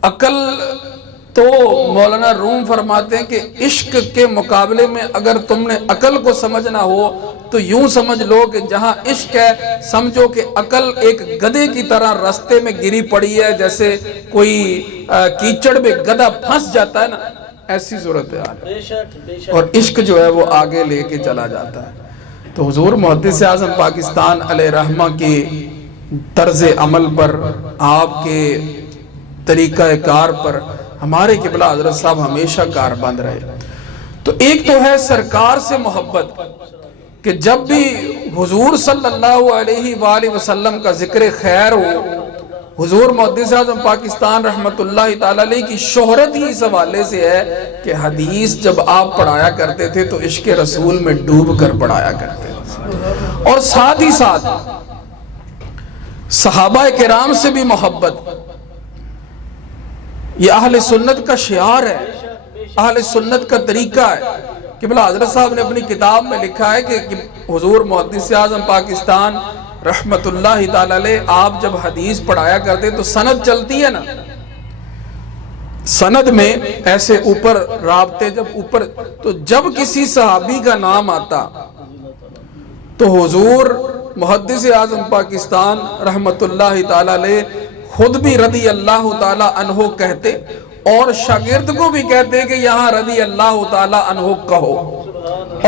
عقل تو مولانا روم فرماتے ہیں کہ عشق کے مقابلے میں اگر تم نے عقل کو سمجھنا ہو تو یوں سمجھ لو کہ جہاں عشق ہے سمجھو کہ عقل ایک گدھے کی طرح رستے میں گری پڑی ہے, جیسے کوئی کیچڑ میں گدھا پھنس جاتا ہے نا, ایسی صورتحال ہے. اور عشق جو ہے وہ آگے لے کے چلا جاتا ہے. تو حضور محدث اعظم پاکستان علیہ رحمہ کے طرز عمل پر, آپ کے طریقہ کار پر ہمارے قبلہ حضرت صاحب ہمیشہ کاربند رہے. تو ایک تو ہے سرکار سے محبت کہ جب بھی حضور صلی اللہ علیہ وآلہ وسلم کا ذکر خیر ہو, حضور محدث اعظم پاکستان رحمت اللہ تعالی علیہ کی شہرت ہی اس حوالے سے ہے کہ حدیث جب آپ پڑھایا کرتے تھے تو عشق رسول میں ڈوب کر پڑھایا کرتے تھے. اور ساتھ ہی ساتھ صحابہ کرام سے بھی محبت, یہ اہل سنت کا شعار ہے, اہل سنت کا طریقہ ہے. قبلہ حضرت صاحب نے اپنی کتاب میں لکھا ہے کہ حضور محدث اعظم پاکستان رحمت اللہ تعالی علیہ آپ جب حدیث پڑھایا کرتے تو سند چلتی ہے نا, سند میں ایسے اوپر رابطے جب اوپر, تو جب کسی صحابی کا نام آتا تو حضور محدث اعظم پاکستان رحمت اللہ تعالی علیہ خود بھی رضی اللہ تعالی عنہ کہتے اور شاگرد کو بھی کہتے کہ یہاں رضی اللہ تعالی عنہ کہو.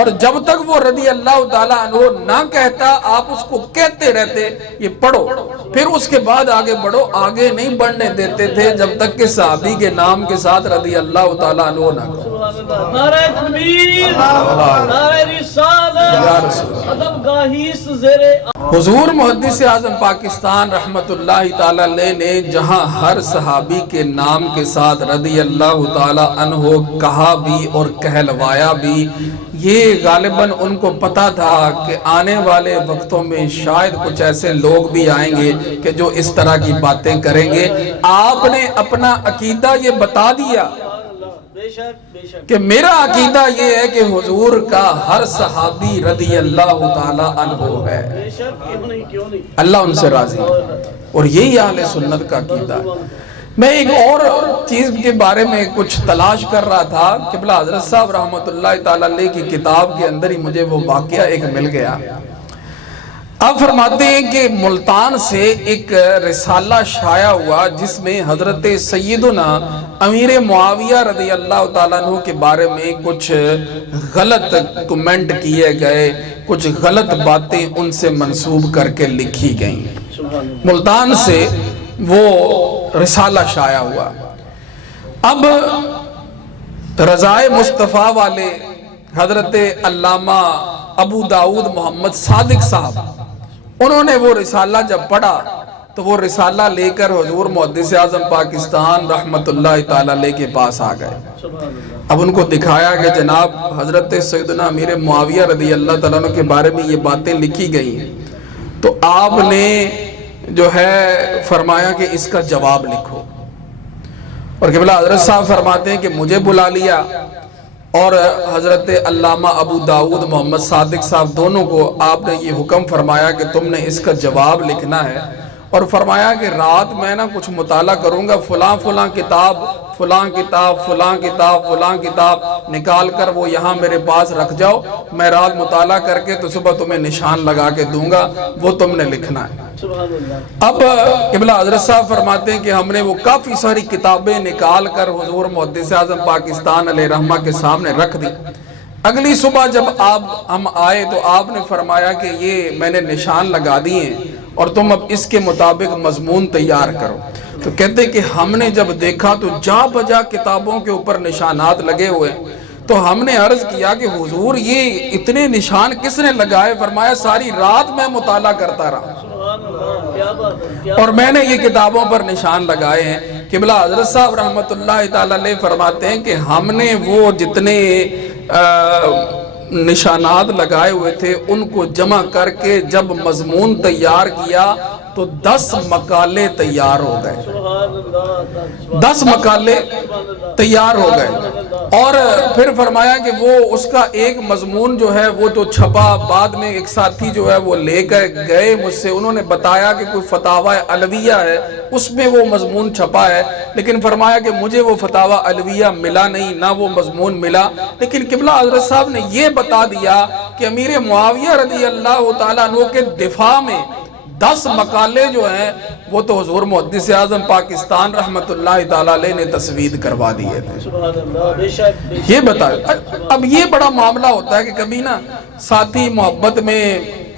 اور جب تک وہ رضی اللہ تعالی عنہ نہ کہتا آپ اس کو کہتے رہتے یہ پڑھو, پھر اس کے بعد آگے بڑھو. آگے نہیں بڑھنے دیتے تھے جب تک کہ صحابی کے نام کے ساتھ رضی اللہ تعالی عنہ نہ کہو. نعرہ تکبیر, نعرہ رسالت, ادب گاہیس زیر. حضور محدث اعظم پاکستان رحمت اللہ تعالی علیہ نے جہاں ہر صحابی کے نام کے ساتھ رضی اللہ تعالی عنہ کہا بھی اور کہلوایا بھی, یہ غالباً ان کو پتا تھا کہ آنے والے وقتوں میں شاید کچھ ایسے لوگ بھی آئیں گے کہ جو اس طرح کی باتیں کریں گے. آپ نے اپنا عقیدہ یہ بتا دیا بے شک بے شک. کہ میرا عقیدہ یہ ہے کہ حضور کا ہر صحابی رضی اللہ تعالی عنہ ہے. بے شک کیوں نہیں کیوں نہیں. اللہ ان سے راضی ہے اور یہی اہل سنت کا عقیدہ ہے. میں ایک اور چیز کے بارے میں کچھ تلاش کر رہا تھا. قبلہ حضرت صاحب رحمۃ اللہ تعالیٰ علیہ کی کتاب کے اندر ہی مجھے وہ واقعہ ایک مل گیا. آپ فرماتے ہیں کہ ملتان سے ایک رسالہ شائع ہوا جس میں حضرت سیدنا امیر معاویہ رضی اللہ تعالیٰ عنہ کے بارے میں کچھ غلط کمنٹ کیے گئے, کچھ غلط باتیں ان سے منسوب کر کے لکھی گئیں. ملتان سے وہ رسالہ شائع ہوا. اب رضائے مصطفیٰ والے حضرت علامہ ابو داؤد محمد صادق صاحب, انہوں نے وہ رسالہ جب پڑھا تو وہ رسالہ لے کر حضور محدث اعظم پاکستان رحمت اللہ تعالیٰ علیہ کے پاس آ گئے. اب ان کو دکھایا کہ جناب حضرت سیدنا امیر معاویہ رضی اللہ تعالیٰ عنہ کے بارے میں یہ باتیں لکھی گئی ہیں, تو آپ نے جو ہے فرمایا کہ اس کا جواب لکھو. اور قبلہ حضرت صاحب فرماتے ہیں کہ مجھے بلا لیا اور حضرت علامہ ابو داؤد محمد صادق صاحب دونوں کو آپ نے یہ حکم فرمایا کہ تم نے اس کا جواب لکھنا ہے. اور فرمایا کہ رات میں نا کچھ مطالعہ کروں گا, فلاں فلاں کتاب فلاں کتاب فلاں کتاب فلاں کتاب نکال کر وہ یہاں میرے پاس رکھ جاؤ, میں رات مطالعہ کر کے تو صبح تمہیں نشان لگا کے دوں گا, وہ تم نے لکھنا ہے. اب قبلہ حضرت صاحب فرماتے ہیں کہ ہم نے وہ کافی ساری کتابیں نکال کر حضور محدث اعظم پاکستان علیہ رحمہ کے سامنے رکھ دی. اگلی صبح جب ہم آئے تو آپ نے فرمایا کہ یہ میں نے نشان لگا دیے ہیں اور تم اب اس کے مطابق مضمون تیار کرو. تو کہتے کہ ہم نے جب دیکھا تو جا بجا کتابوں کے اوپر نشانات لگے ہوئے, تو ہم نے عرض کیا کہ حضور یہ اتنے نشان کس نے لگائے؟ فرمایا ساری رات میں مطالعہ کرتا رہا اور میں نے یہ کتابوں پر نشان لگائے ہیں. قبلہ حضرت صاحب رحمت اللہ تعالیٰ علیہ فرماتے ہیں کہ ہم نے وہ جتنے نشانات لگائے ہوئے تھے ان کو جمع کر کے جب مضمون تیار کیا تو 10 مقالے تیار ہو گئے. 10 مقالے تیار ہو گئے. اور پھر فرمایا کہ وہ اس کا ایک مضمون جو ہے وہ تو چھپا. بعد میں ایک ساتھی جو ہے وہ لے کر گئے مجھ سے, انہوں نے بتایا کہ کوئی فتاوی علویہ ہے اس میں وہ مضمون چھپا ہے, لیکن فرمایا کہ مجھے وہ فتاوی علویہ ملا نہیں, نہ وہ مضمون ملا. لیکن قبلہ حضرت صاحب نے یہ بتا دیا کہ امیر معاویہ رضی اللہ تعالیٰ عنہ کے دفاع میں 10 مقالے جو ہیں وہ تو حضور محدث اعظم پاکستان رحمت اللہ تعالیٰ علیہ نے تسوید کروا دیے تھے. یہ بتایا. اب یہ بڑا معاملہ ہوتا ہے کہ کبھی نا ساتھی محبت میں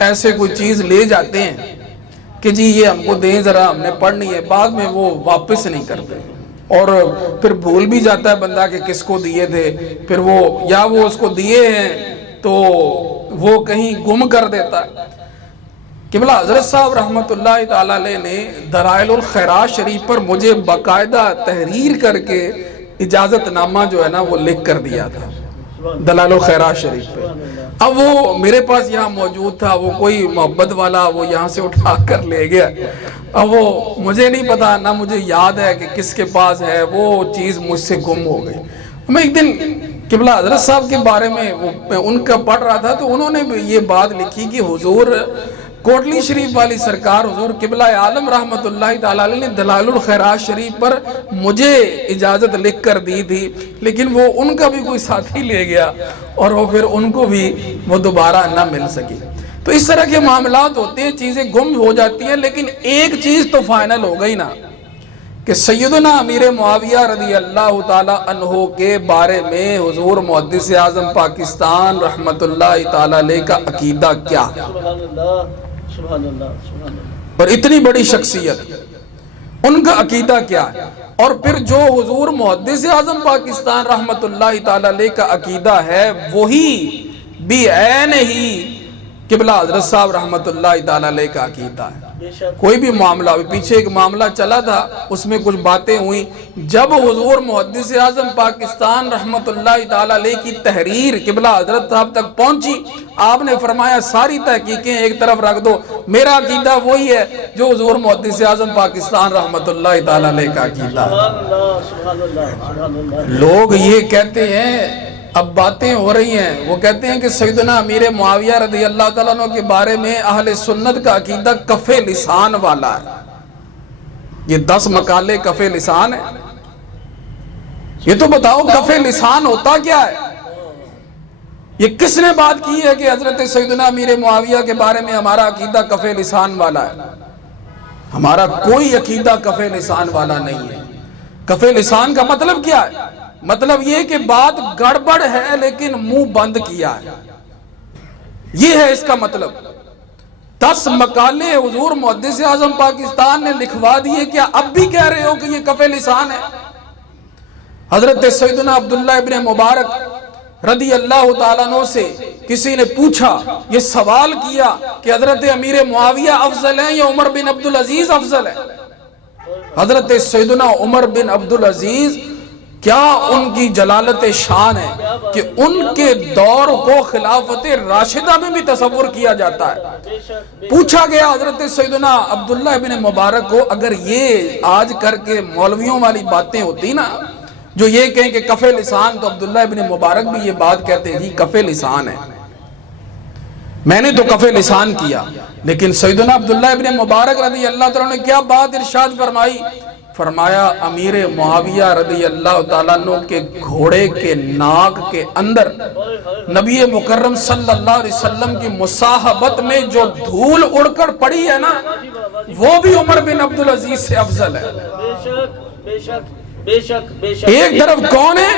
ایسے کوئی چیز لے جاتے ہیں کہ جی یہ ہم کو دیں ذرا ہم نے پڑھنی ہے, بعد میں وہ واپس نہیں کرتے اور پھر بھول بھی جاتا ہے بندہ کہ کس کو دیے تھے. پھر وہ یا وہ اس کو دیے ہیں تو وہ کہیں گم کر دیتا ہے. قبلہ حضرت صاحب رحمت اللہ تعالیٰ علیہ نے دلائل الخیرات شریف پر مجھے باقاعدہ تحریر کر کے اجازت نامہ جو ہے نا وہ لکھ کر دیا تھا دلائل الخیرات شریف پہ. اب وہ میرے پاس یہاں موجود تھا, وہ کوئی محبت والا وہ یہاں سے اٹھا کر لے گیا. اب وہ مجھے نہیں پتا, نہ مجھے یاد ہے کہ کس کے پاس ہے, وہ چیز مجھ سے گم ہو گئی. میں ایک دن قبلہ حضرت صاحب کے بارے میں ان کا پڑھ رہا تھا تو انہوں نے بھی یہ بات لکھی کہ حضور کوٹلی شریف والی سرکار حضور قبلہ عالم رحمت اللہ تعالیٰ علیہ نے دلائل الخیرات شریف پر مجھے اجازت لکھ کر دی تھی, لیکن وہ ان کا بھی کوئی ساتھی لے گیا اور وہ پھر ان کو بھی وہ دوبارہ نہ مل سکی. تو اس طرح کے معاملات ہوتے ہیں, چیزیں گم ہو جاتی ہیں, لیکن ایک چیز تو فائنل ہو گئی نا کہ سیدنا امیر معاویہ رضی اللہ تعالیٰ عنہ کے بارے میں حضور محدث اعظم پاکستان رحمت اللہ تعالیٰ علیہ کا عقیدہ کیا ہے. اور اتنی بڑی شخصیت ان کا عقیدہ کیا ہے, اور پھر جو حضور محدث اعظم پاکستان رحمت اللہ تعالیٰ علیہ کا عقیدہ ہے وہی بھی عین ہی قبلہ حضرت صاحب رحمت اللہ تعالیٰ علیہ کا عقیدہ ہے. بے شک کوئی بھی معاملہ ہو. پیچھے ایک معاملہ چلا تھا, اس میں کچھ باتیں ہوئی. جب حضور محدث اعظم پاکستان رحمت اللہ تعالی علیہ کی تحریر قبلہ حضرت صاحب تک پہنچی, آپ نے فرمایا ساری تحقیقیں ایک طرف رکھ دو, میرا عقیدہ وہی ہے جو حضور محدث اعظم پاکستان رحمت اللہ تعالی علیہ کا عقیدہ ہے. سبحان اللہ سبحان اللہ سبحان اللہ. لوگ یہ کہتے ہیں, اب باتیں ہو رہی ہیں, وہ کہتے ہیں کہ سیدنا امیر معاویہ رضی اللہ تعالیٰ عنہ کے بارے میں اہل سنت کا عقیدہ کف لسان والا ہے. یہ 10 مقالے کف لسان ہے. یہ تو بتاؤ کف لسان ہوتا کیا ہے؟ یہ کس نے بات کی ہے کہ حضرت سیدنا امیر معاویہ کے بارے میں ہمارا عقیدہ کف لسان والا ہے؟ ہمارا کوئی عقیدہ کف لسان والا نہیں ہے. کف لسان کا مطلب کیا ہے؟ مطلب یہ کہ بات گڑبڑ ہے لیکن منہ بند کیا ہے, یہ ہے اس کا مطلب. 10 مقالے حضور محدث اعظم پاکستان نے لکھوا دیے, کیا اب بھی کہہ رہے ہو کہ یہ کف لسان ہے؟ حضرت سیدنا عبداللہ ابن مبارک رضی اللہ تعالیٰ عنہ سے کسی نے پوچھا, یہ سوال کیا کہ حضرت امیر معاویہ افضل ہیں یا عمر بن عبدالعزیز افضل ہے؟ حضرت سیدنا عمر بن عبدالعزیز, کیا ان کی جلالت شان ہے کہ ان کے دور کو خلافت راشدہ میں بھی تصور کیا جاتا ہے. پوچھا گیا حضرت سیدنا عبداللہ ابن مبارک کو, اگر یہ آج کر کے مولویوں والی باتیں ہوتی نا, جو یہ کہیں کہ کف لسان, تو عبداللہ ابن مبارک بھی یہ بات کہتے ہیں جی کف لسان ہے, میں نے تو کف لسان کیا. لیکن سیدنا عبداللہ ابن مبارک رضی اللہ تعالیٰ نے کیا بات ارشاد فرمائی؟ فرمایا امیر معاویہ رضی اللہ تعالیٰ عنہ کے گھوڑے کے ناک کے اندر نبی مکرم صلی اللہ علیہ وسلم کی مصاحبت میں جو دھول اڑ کر پڑی ہے نا, وہ بھی عمر بن عبدالعزیز سے افضل ہے. بے شک بے شک بے شک بے شک. ایک طرف کون ہے؟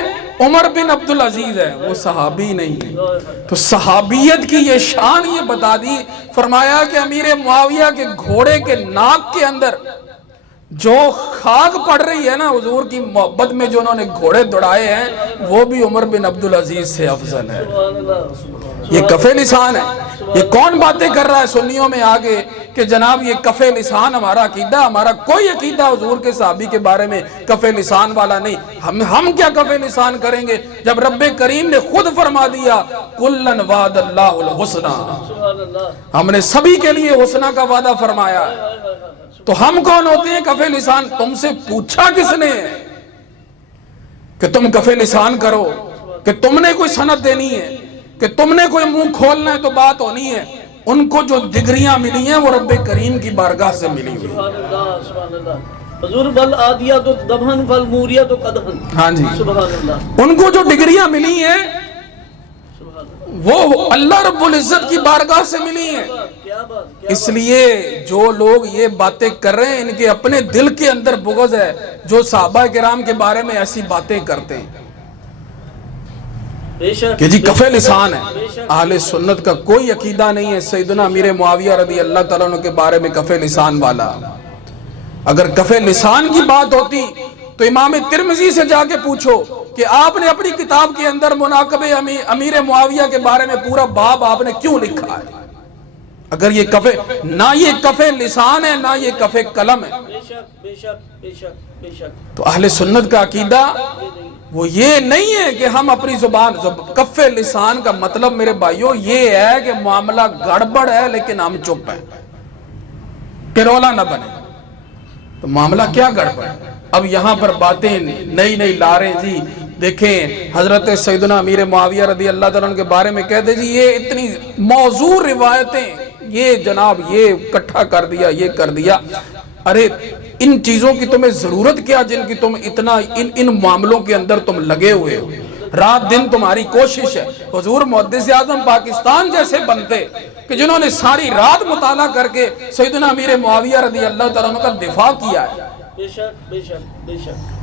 عمر بن عبدالعزیز ہے, وہ صحابی نہیں ہے. تو صحابیت کی یہ شان یہ بتا دی. فرمایا کہ امیر معاویہ کے گھوڑے کے ناک کے اندر جو خاک پڑ رہی ہے نا حضور کی محبت میں, جو انہوں نے گھوڑے دوڑائے ہیں, وہ بھی عمر بن عبدالعزیز سے افضل ہے. یہ کف لسان ہے. یہ کون باتیں کر رہا ہے سنیوں میں آگے کہ جناب یہ کف لسان ہمارا عقیدہ؟ ہمارا کوئی عقیدہ حضور کے صحابی کے بارے میں کف لسان والا نہیں. ہم کیا کف لسان کریں گے جب رب کریم نے خود فرما دیا کلن وعد اللہ الحسنہ, ہم نے سبھی کے لیے حسنہ کا وعدہ فرمایا ہے. تو ہم کون ہوتے ہیں کف لسان؟ تم سے پوچھا کس نے کہ تم کف لسان کرو؟ کہ تم نے کوئی سند دینی ہے, کہ تم نے کوئی منہ کھولنا ہے تو بات ہونی ہے. ان کو جو ڈگریاں ملی ہیں وہ رب کریم کی بارگاہ سے ملی ہوئی. سبحان اللہ سبحان اللہ. حضور بل آدیات دبہن فالموریات قدہن. ہاں جی, سبحان اللہ. ان کو جو ڈگریاں ملی ہیں وہ اللہ رب العزت کی بارگاہ سے ملی ہیں. کیا بات. اس لیے جو لوگ یہ باتیں کر رہے ہیں, ان کے اپنے دل کے اندر بغض ہے جو صحابہ کرام کے بارے میں ایسی باتیں کرتے ہیں کہ جی کف لسان ہے. اہل سنت کا کوئی عقیدہ نہیں ہے سیدنا امیر معاویہ رضی اللہ تعالیٰ عنہ کے بارے میں کف لسان والا. اگر کف لسان کی بات ہوتی تو امام ترمذی سے جا کے پوچھو کہ آپ نے اپنی کتاب کے اندر مناقب امیر معاویہ کے بارے میں پورا باب آپ نے کیوں لکھا ہے؟ اگر یہ نہ یہ کف لسان ہے نہ یہ کف قلم ہے. بے شک بے شک بے شک بے شک. تو اہل سنت کا عقیدہ وہ یہ نہیں ہے کہ ہم اپنی زبان, کف لسان کا مطلب میرے بھائیوں یہ ہے کہ معاملہ گڑبڑ ہے لیکن ہم چپ ہیں کہ رولا نہ بنے. تو معاملہ کیا گڑبڑ ہے؟ اب یہاں پر باتیں نئی نئی لا رہے ہیں جی. دیکھیں حضرت سیدنا امیر معاویہ رضی اللہ تعالیٰ عنہ کے بارے میں کہتے جی یہ اتنی موضوع روایتیں, یہ جناب یہ اکٹھا کر دیا, یہ کر دیا. ارے ان چیزوں کی تمہیں ضرورت کیا جن کی تم اتنا ان معاملوں کے اندر تم لگے ہوئے ہو؟ رات دن تمہاری کوشش ہے. حضور محدث اعظم پاکستان جیسے بنتے کہ جنہوں نے ساری رات مطالعہ کر کے سیدنا امیر معاویہ رضی اللہ تعالیٰ عنہ کا دفاع کیا ہے. بے شک بے شک بے شک.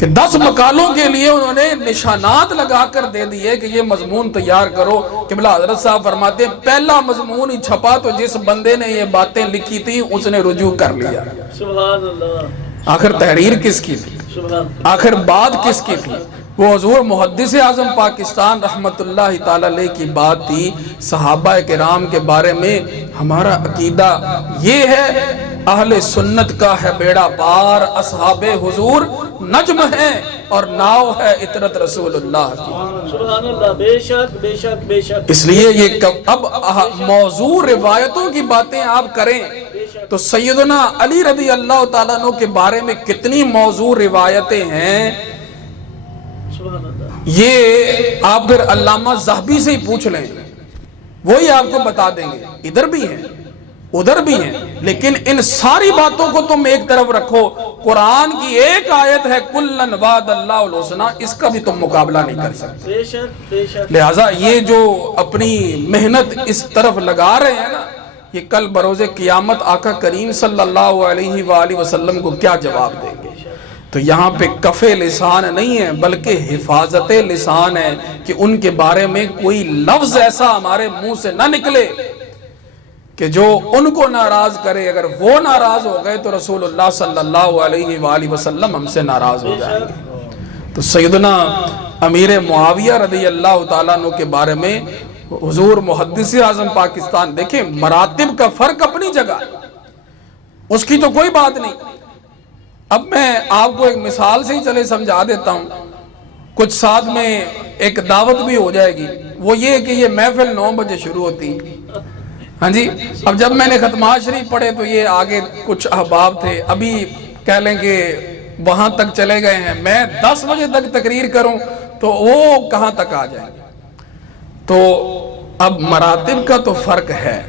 کہ 10 مقالوں کے لیے انہوں نے نشانات لگا کر دے دیے کہ یہ مضمون تیار کرو. قبلہ حضرت صاحب فرماتے ہیں پہلا مضمون ہی چھپا تو جس بندے نے یہ باتیں لکھی تھی اس نے رجوع کر لیا. سبحان اللہ. آخر تحریر کس کی تھی؟ سبحان. آخر بات کس کی تھی؟ وہ حضور محدث اعظم پاکستان رحمت اللہ تعالی علیہ کی بات تھی، صحابہ کرام کے بارے میں ہمارا عقیدہ یہ ہے، اہل سنت کا ہے بیڑا پار، اصحاب حضور نجم ہیں اور ناؤ ہے اطرت رسول اللہ کی۔ سبحان اللہ، بے شک بے شک بے شک۔ اس لیے یہ اب موضوع روایتوں کی باتیں آپ کریں تو سیدنا علی رضی اللہ تعالیٰ عنہ کے بارے میں کتنی موضوع روایتیں ہیں، سبحان اللہ۔ یہ آپ پھر علامہ ذہبی سے ہی پوچھ لیں، وہی آپ کو بتا دیں گے، ادھر بھی ہیں ادھر بھی ہیں۔ لیکن ان ساری باتوں کو تم ایک طرف رکھو، قرآن کی ایک آیت ہے کُلًّا وعد اللہ الحسنیٰ، اس کا بھی تم مقابلہ نہیں کر سکتے۔ بے شک بے شک۔ لہٰذا یہ جو اپنی محنت اس طرف لگا رہے ہیں نا، یہ کل بروز قیامت آقا کریم صلی اللہ علیہ وآلہ وسلم کو کیا جواب دیں گے؟ تو یہاں پہ کف لسان نہیں ہے بلکہ حفاظت لسان ہے کہ ان کے بارے میں کوئی لفظ ایسا ہمارے منہ سے نہ نکلے کہ جو ان کو ناراض کرے۔ اگر وہ ناراض ہو گئے تو رسول اللہ صلی اللہ علیہ وآلہ وسلم ہم سے ناراض ہو جائیں گے۔ تو سیدنا امیر معاویہ رضی اللہ تعالیٰ عنہ کے بارے میں حضور محدث اعظم پاکستان، دیکھیں مراتب کا فرق اپنی جگہ، اس کی تو کوئی بات نہیں۔ اب میں آپ کو ایک مثال سے ہی چلے سمجھا دیتا ہوں، کچھ ساتھ میں ایک دعوت بھی ہو جائے گی۔ وہ یہ کہ یہ محفل 9 بجے شروع ہوتی، ہاں جی۔ اب جب میں نے ختمات شریف پڑھے تو یہ آگے کچھ احباب تھے، ابھی کہہ لیں کہ وہاں تک چلے گئے ہیں، میں 10 بجے تک تقریر کروں تو وہ کہاں تک آ جائیں گے؟ تو اب مراتب کا تو فرق ہے۔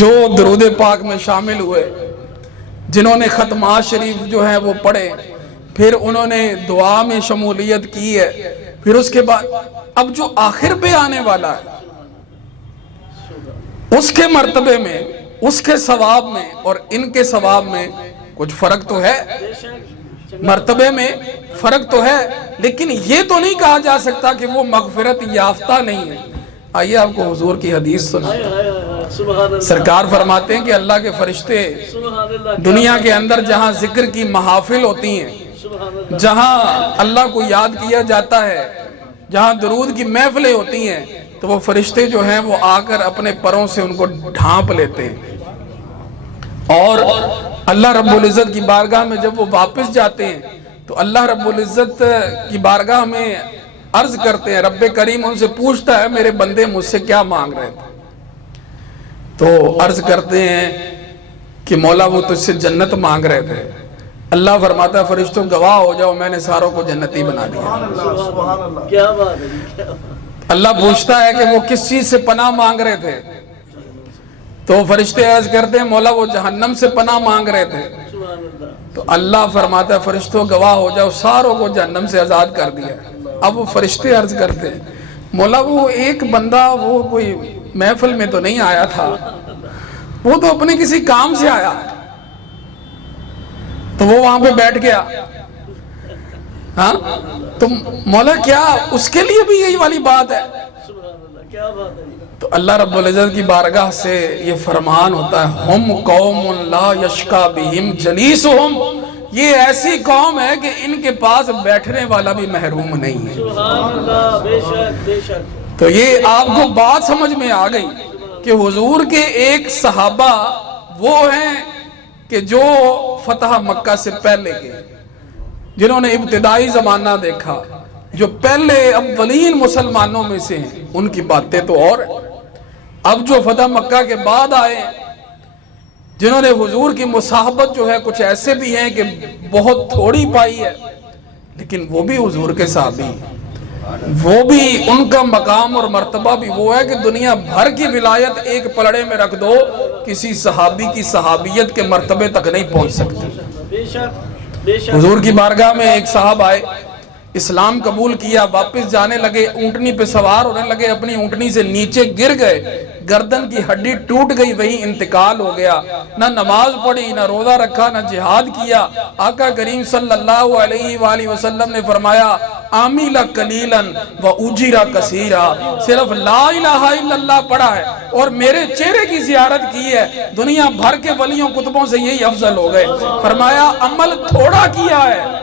جو درود پاک میں شامل ہوئے، جنہوں نے ختمات شریف جو ہے وہ پڑھے، پھر انہوں نے دعا میں شمولیت کی ہے، پھر اس کے بعد اب جو آخر پہ آنے والا ہے اس کے مرتبے میں، اس کے ثواب میں اور ان کے ثواب میں کچھ فرق تو ہے، مرتبے میں فرق تو ہے، لیکن یہ تو نہیں کہا جا سکتا کہ وہ مغفرت یافتہ نہیں ہے۔ آئیے آپ کو حضور کی حدیث سنائیں۔ سرکار فرماتے ہیں کہ اللہ کے فرشتے دنیا کے اندر جہاں ذکر کی محافل ہوتی ہیں، جہاں اللہ کو یاد کیا جاتا ہے، جہاں درود کی محفلیں ہوتی ہیں، تو وہ فرشتے جو ہیں وہ آ کر اپنے پروں سے ان کو ڈھانپ لیتے ہیں، اور اللہ رب العزت کی بارگاہ میں جب وہ واپس جاتے ہیں تو اللہ رب العزت کی بارگاہ میں عرض کرتے ہیں، رب کریم ان سے پوچھتا ہے میرے بندے مجھ سے کیا مانگ رہے تھے؟ تو عرض کرتے ہیں کہ مولا وہ تجھ سے جنت مانگ رہے تھے۔ اللہ فرماتا ہے فرشتوں گواہ ہو جاؤ، میں نے ساروں کو جنتی بنا دیا۔ کیا بات ہے۔ اللہ پوچھتا ہے کہ وہ کس چیز سے پناہ مانگ رہے تھے؟ تو فرشتے عرض کرتے ہیں مولا وہ جہنم سے پناہ مانگ رہے تھے۔ تو اللہ فرماتا ہے فرشتوں گواہ ہو جاؤ، ساروں کو جہنم سے آزاد کر دیا۔ اب وہ فرشتے عرض کرتے ہیں مولا وہ ایک بندہ وہ کوئی محفل میں تو نہیں آیا تھا، وہ تو اپنے کسی کام سے آیا، تو وہ وہاں پہ بیٹھ گیا، ہاں تو مولا کیا اس کے لیے بھی یہی والی بات ہے؟ تو اللہ رب العزت کی بارگاہ سے یہ فرمان ہوتا ہے ہم قوم لا یشکا بہم جلیسہم، یہ ایسی قوم ہے کہ ان کے پاس بیٹھنے والا بھی محروم نہیں ہے۔ سبحان اللہ، بے شک بے شک۔ تو یہ آپ کو بات سمجھ میں آ گئی کہ حضور کے ایک صحابہ وہ ہیں کہ جو فتح مکہ سے پہلے کے، جنہوں نے ابتدائی زمانہ دیکھا، جو پہلے اولین مسلمانوں میں سے ہیں، ان کی باتیں تو اور ہیں۔ اب جو فتح مکہ کے بعد آئے ہیں، جنہوں نے حضور کی مصاحبت جو ہے کچھ ایسے بھی ہیں کہ بہت تھوڑی پائی ہے، لیکن وہ بھی حضور کے صحابی ہیں، وہ بھی ان کا مقام اور مرتبہ بھی وہ ہے کہ دنیا بھر کی ولایت ایک پلڑے میں رکھ دو، کسی صحابی کی صحابیت کے مرتبے تک نہیں پہنچ سکتے۔ حضور کی بارگاہ میں ایک صاحب آئے، اسلام قبول کیا، واپس جانے لگے، اونٹنی پہ سوار ہونے لگے، اپنی اونٹنی سے نیچے گر گئے، گردن کی ہڈی ٹوٹ گئی، وہی انتقال ہو گیا۔ نہ نماز پڑھی، نہ روزہ رکھا، نہ جہاد کیا۔ آقا کریم صلی اللہ علیہ وآلہ وسلم نے فرمایا عامل قلیلا و اجر کثیرا، صرف لا الہ الا اللہ پڑھا ہے اور میرے چہرے کی زیارت کی ہے، دنیا بھر کے ولیوں کتبوں سے یہی افضل ہو گئے۔ فرمایا عمل تھوڑا کیا ہے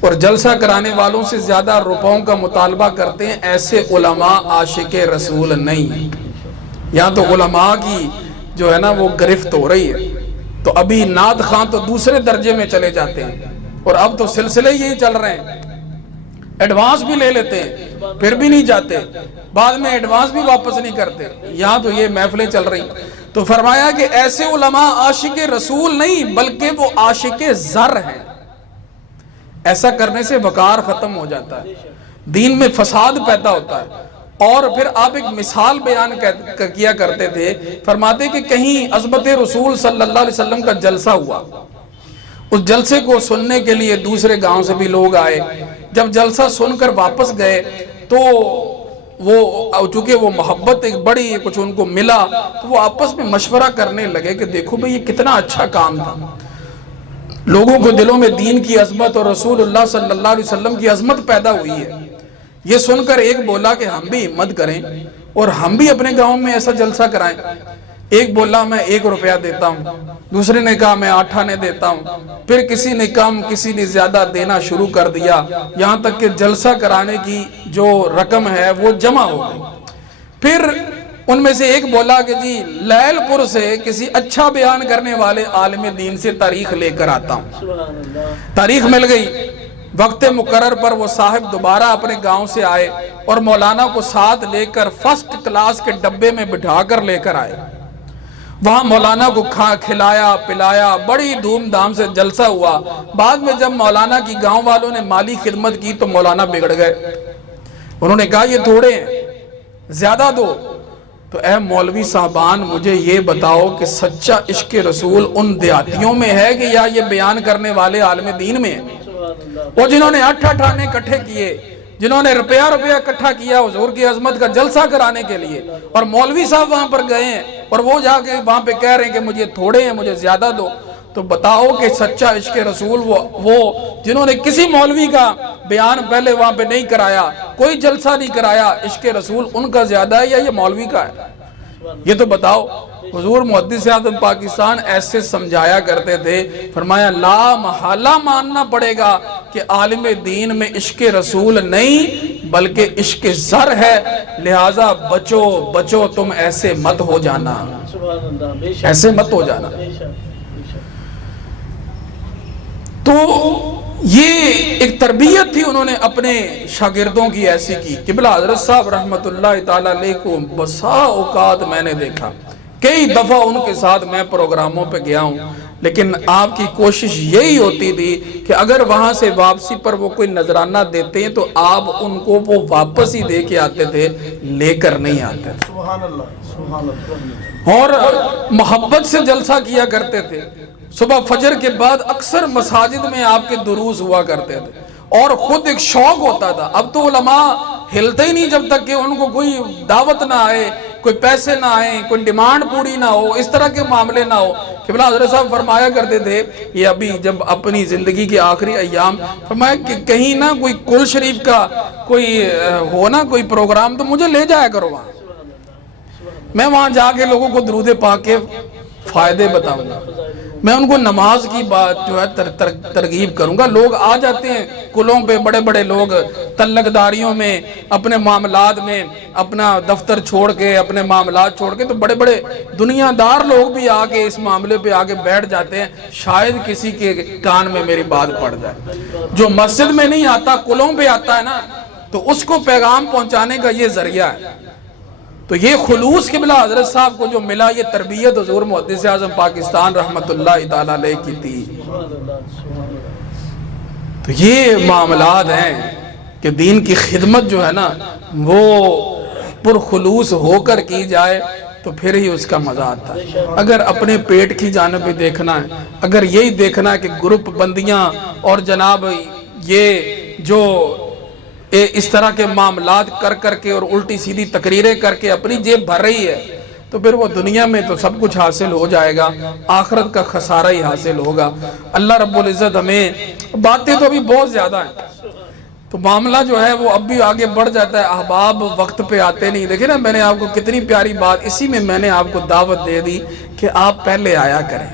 اور جلسہ کرانے والوں سے زیادہ روپوں کا مطالبہ کرتے ہیں، ایسے علماء عاشق رسول نہیں۔ یہاں تو علماء کی جو ہے نا وہ گرفت ہو رہی ہے، تو ابھی نعت خواں تو دوسرے درجے میں چلے جاتے ہیں، اور اب تو سلسلے یہی چل رہے ہیں، ایڈوانس بھی لے لیتے ہیں پھر بھی نہیں جاتے، بعد میں ایڈوانس بھی واپس نہیں کرتے۔ یہاں تو یہ محفلیں چل رہی، تو فرمایا کہ ایسے علماء عاشق رسول نہیں بلکہ وہ عاشق زر ہیں۔ ایسا کرنے سے وقار ختم ہو جاتا ہے، دین میں فساد پیدا ہوتا ہے۔ اور پھر آپ ایک مثال بیان کیا کرتے تھے، فرماتے کہ کہیں عظمت رسول صلی اللہ علیہ وسلم کا جلسہ ہوا، اس جلسے کو سننے کے لیے دوسرے گاؤں سے بھی لوگ آئے، جب جلسہ سن کر واپس گئے تو وہ چونکہ وہ محبت ایک بڑی کچھ ان کو ملا، تو وہ آپس میں مشورہ کرنے لگے کہ دیکھو بھئی یہ کتنا اچھا کام تھا، لوگوں کو دلوں میں دین کی عظمت اور رسول اللہ صلی اللہ علیہ وسلم کی عظمت پیدا ہوئی ہے۔ یہ سن کر ایک بولا کہ ہم بھی ہمت کریں اور ہم بھی اپنے گاؤں میں ایسا جلسہ کرائیں۔ ایک بولا میں 1 روپیہ دیتا ہوں، دوسرے نے کہا میں 8 آنے دیتا ہوں، پھر کسی نے کم کسی نے زیادہ دینا شروع کر دیا، یہاں تک کہ جلسہ کرانے کی جو رقم ہے وہ جمع ہو گئی۔ پھر ان میں سے ایک بولا کہ جی لیل پور سے کسی اچھا بیان کرنے والے عالم دین سے تاریخ لے کر آتا ہوں۔ تاریخ مل گئی، وقت مقرر پر وہ صاحب دوبارہ اپنے گاؤں سے آئے اور مولانا کو ساتھ لے کر فرسٹ کلاس کے ڈبے میں بٹھا کر لے کر آئے۔ وہاں مولانا کو کھلایا پلایا، بڑی دھوم دھام سے جلسہ ہوا۔ بعد میں جب مولانا کی گاؤں والوں نے مالی خدمت کی تو مولانا بگڑ گئے، انہوں نے کہا یہ تھوڑے ہیں، زیادہ دو۔ تو اے مولوی صاحبان مجھے یہ بتاؤ کہ سچا عشق رسول ان دیہاتیوں میں ہے کہ یا یہ بیان کرنے والے عالم دین میں ہے؟ وہ جنہوں نے 8 آنے اکٹھے کیے، جنہوں نے روپیہ اکٹھا کیا حضور کی عظمت کا جلسہ کرانے کے لیے، اور مولوی صاحب وہاں پر گئے ہیں اور وہ جا کے وہاں پہ کہہ رہے ہیں کہ مجھے تھوڑے ہیں، مجھے زیادہ دو۔ تو بتاؤ کہ سچا عشق رسول وہ جنہوں نے کسی مولوی کا بیان پہلے وہاں پہ نہیں کرایا، کوئی جلسہ نہیں کرایا، عشق رسول ان کا زیادہ ہے یا یہ مولوی کا ہے؟ یہ تو بتاؤ۔ حضور محدث اعظم پاکستان ایسے سمجھایا کرتے تھے، فرمایا لا محالہ ماننا پڑے گا کہ عالم دین میں عشق رسول نہیں بلکہ عشق زر ہے، لہٰذا بچو بچو تم ایسے مت ہو جانا، ایسے مت ہو جانا۔ تو یہ ایک تربیت تھی انہوں نے اپنے شاگردوں کی ایسی کی۔ قبلہ حضرت صاحب رحمت اللہ تعالیٰ علیہ کو بسا اوقات میں نے دیکھا، کئی دفعہ ان کے ساتھ میں پروگراموں پہ گیا ہوں، لیکن آپ کی کوشش یہی ہوتی تھی کہ اگر وہاں سے واپسی پر وہ کوئی نذرانہ دیتے ہیں تو آپ ان کو وہ واپس ہی دے کے آتے تھے، لے کر نہیں آتے تھے۔ سبحان اللہ سبحان اللہ۔ اور محبت سے جلسہ کیا کرتے تھے۔ صبح فجر کے بعد اکثر مساجد میں آپ کے دروس ہوا کرتے تھے اور خود ایک شوق ہوتا تھا۔ اب تو علماء ہلتے ہی نہیں جب تک کہ ان کو کوئی دعوت نہ آئے، کوئی پیسے نہ آئیں، کوئی ڈیمانڈ پوری نہ ہو، اس طرح کے معاملے نہ ہو۔ قبلہ حضرت صاحب فرمایا کرتے تھے، یہ ابھی جب اپنی زندگی کے آخری ایام، فرمایا کہ کہیں نہ کوئی کل شریف کا کوئی ہو نا کوئی پروگرام تو مجھے لے جایا کرو وہاں، میں وہاں جا کے لوگوں کو درود پاک کے فائدے بتاؤں گا، میں ان کو نماز کی بات جو ہے ترغیب کروں گا۔ لوگ آ جاتے ہیں کلوں پہ، بڑے بڑے لوگ تلک داریوں میں اپنے معاملات میں اپنا دفتر چھوڑ کے، اپنے معاملات چھوڑ کے، تو بڑے بڑے دنیا دار لوگ بھی آ کے اس معاملے پہ آگے بیٹھ جاتے ہیں، شاید کسی کے کان میں میری بات پڑ جائے۔ جو مسجد میں نہیں آتا کلوں پہ آتا ہے نا، تو اس کو پیغام پہنچانے کا یہ ذریعہ ہے۔ تو یہ خلوص قبلہ حضرت صاحب کو جو ملا، یہ تربیت حضور محدث اعظم پاکستان رحمت اللہ تعالیٰ علیہ کی تھی۔ تو یہ معاملات ہیں کہ دین کی خدمت جو ہے نا وہ پرخلوص ہو کر کی جائے تو پھر ہی اس کا مزہ آتا ہے۔ اگر اپنے پیٹ کی جانب بھی دیکھنا ہے، اگر یہی دیکھنا ہے کہ گروپ بندیاں اور جناب یہ جو اس طرح کے معاملات کر کے اور الٹی سیدھی تقریریں کر کے اپنی جیب بھر رہی ہے، تو پھر وہ دنیا میں تو سب کچھ حاصل ہو جائے گا، آخرت کا خسارہ ہی حاصل ہوگا۔ اللہ رب العزت ہمیں، باتیں تو ابھی بہت زیادہ ہیں، تو معاملہ جو ہے وہ اب بھی آگے بڑھ جاتا ہے۔ احباب وقت پہ آتے نہیں، دیکھیں نا میں نے آپ کو کتنی پیاری بات، اسی میں میں نے آپ کو دعوت دے دی کہ آپ پہلے آیا کریں،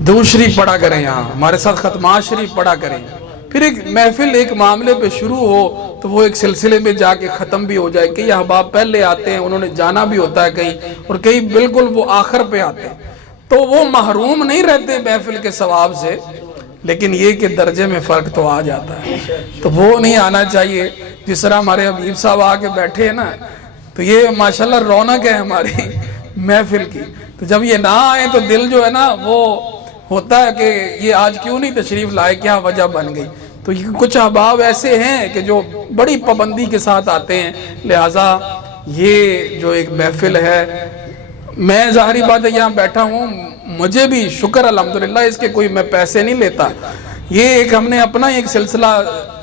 درود شریف پڑھا کریں، یہاں ہمارے ساتھ ختمات شریف پڑھا کریں، پھر ایک محفل ایک معاملے پہ شروع ہو تو وہ ایک سلسلے میں جا کے ختم بھی ہو جائے. کئی احباب پہلے آتے ہیں, انہوں نے جانا بھی ہوتا ہے کہیں, اور کئی بالکل وہ آخر پہ آتے ہیں, تو وہ محروم نہیں رہتے محفل کے ثواب سے, لیکن یہ کہ درجے میں فرق تو آ جاتا ہے. تو وہ نہیں آنا چاہیے. جس طرح ہمارے حبیب صاحب آ کے بیٹھے ہیں نا, تو یہ ماشاءاللہ رونق ہے ہماری محفل کی. تو جب یہ نہ آئے تو دل جو ہے نا وہ ہوتا ہے کہ یہ آج کیوں نہیں تشریف لائے, کیا وجہ بن گئی. تو کچھ احباب ایسے ہیں کہ جو بڑی پابندی کے ساتھ آتے ہیں, لہٰذا یہ جو ایک محفل ہے, میں ظاہری بات ہے یہاں بیٹھا ہوں, مجھے بھی شکر الحمدللہ اس کے کوئی میں پیسے نہیں لیتا. یہ ایک ہم نے اپنا ایک سلسلہ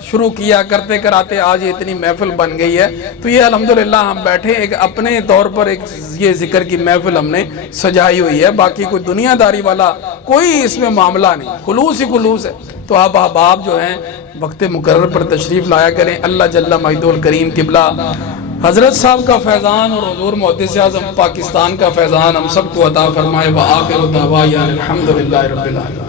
شروع کیا, کرتے کراتے آج یہ اتنی محفل بن گئی ہے. تو یہ الحمدللہ ہم بیٹھے ایک اپنے طور پر ایک یہ ذکر کی محفل ہم نے سجائی ہوئی ہے. باقی کوئی دنیا داری والا کوئی اس میں معاملہ نہیں, خلوص ہی خلوص ہے. تو آپ احباب جو ہیں وقت مقرر پر تشریف لایا کریں. اللہ جل مجدہ الکریم قبلہ حضرت صاحب کا فیضان اور حضور محدث اعظم پاکستان کا فیضان ہم سب کو عطا فرمائے. وآخر دعوانا الحمدللہ رب العالمین.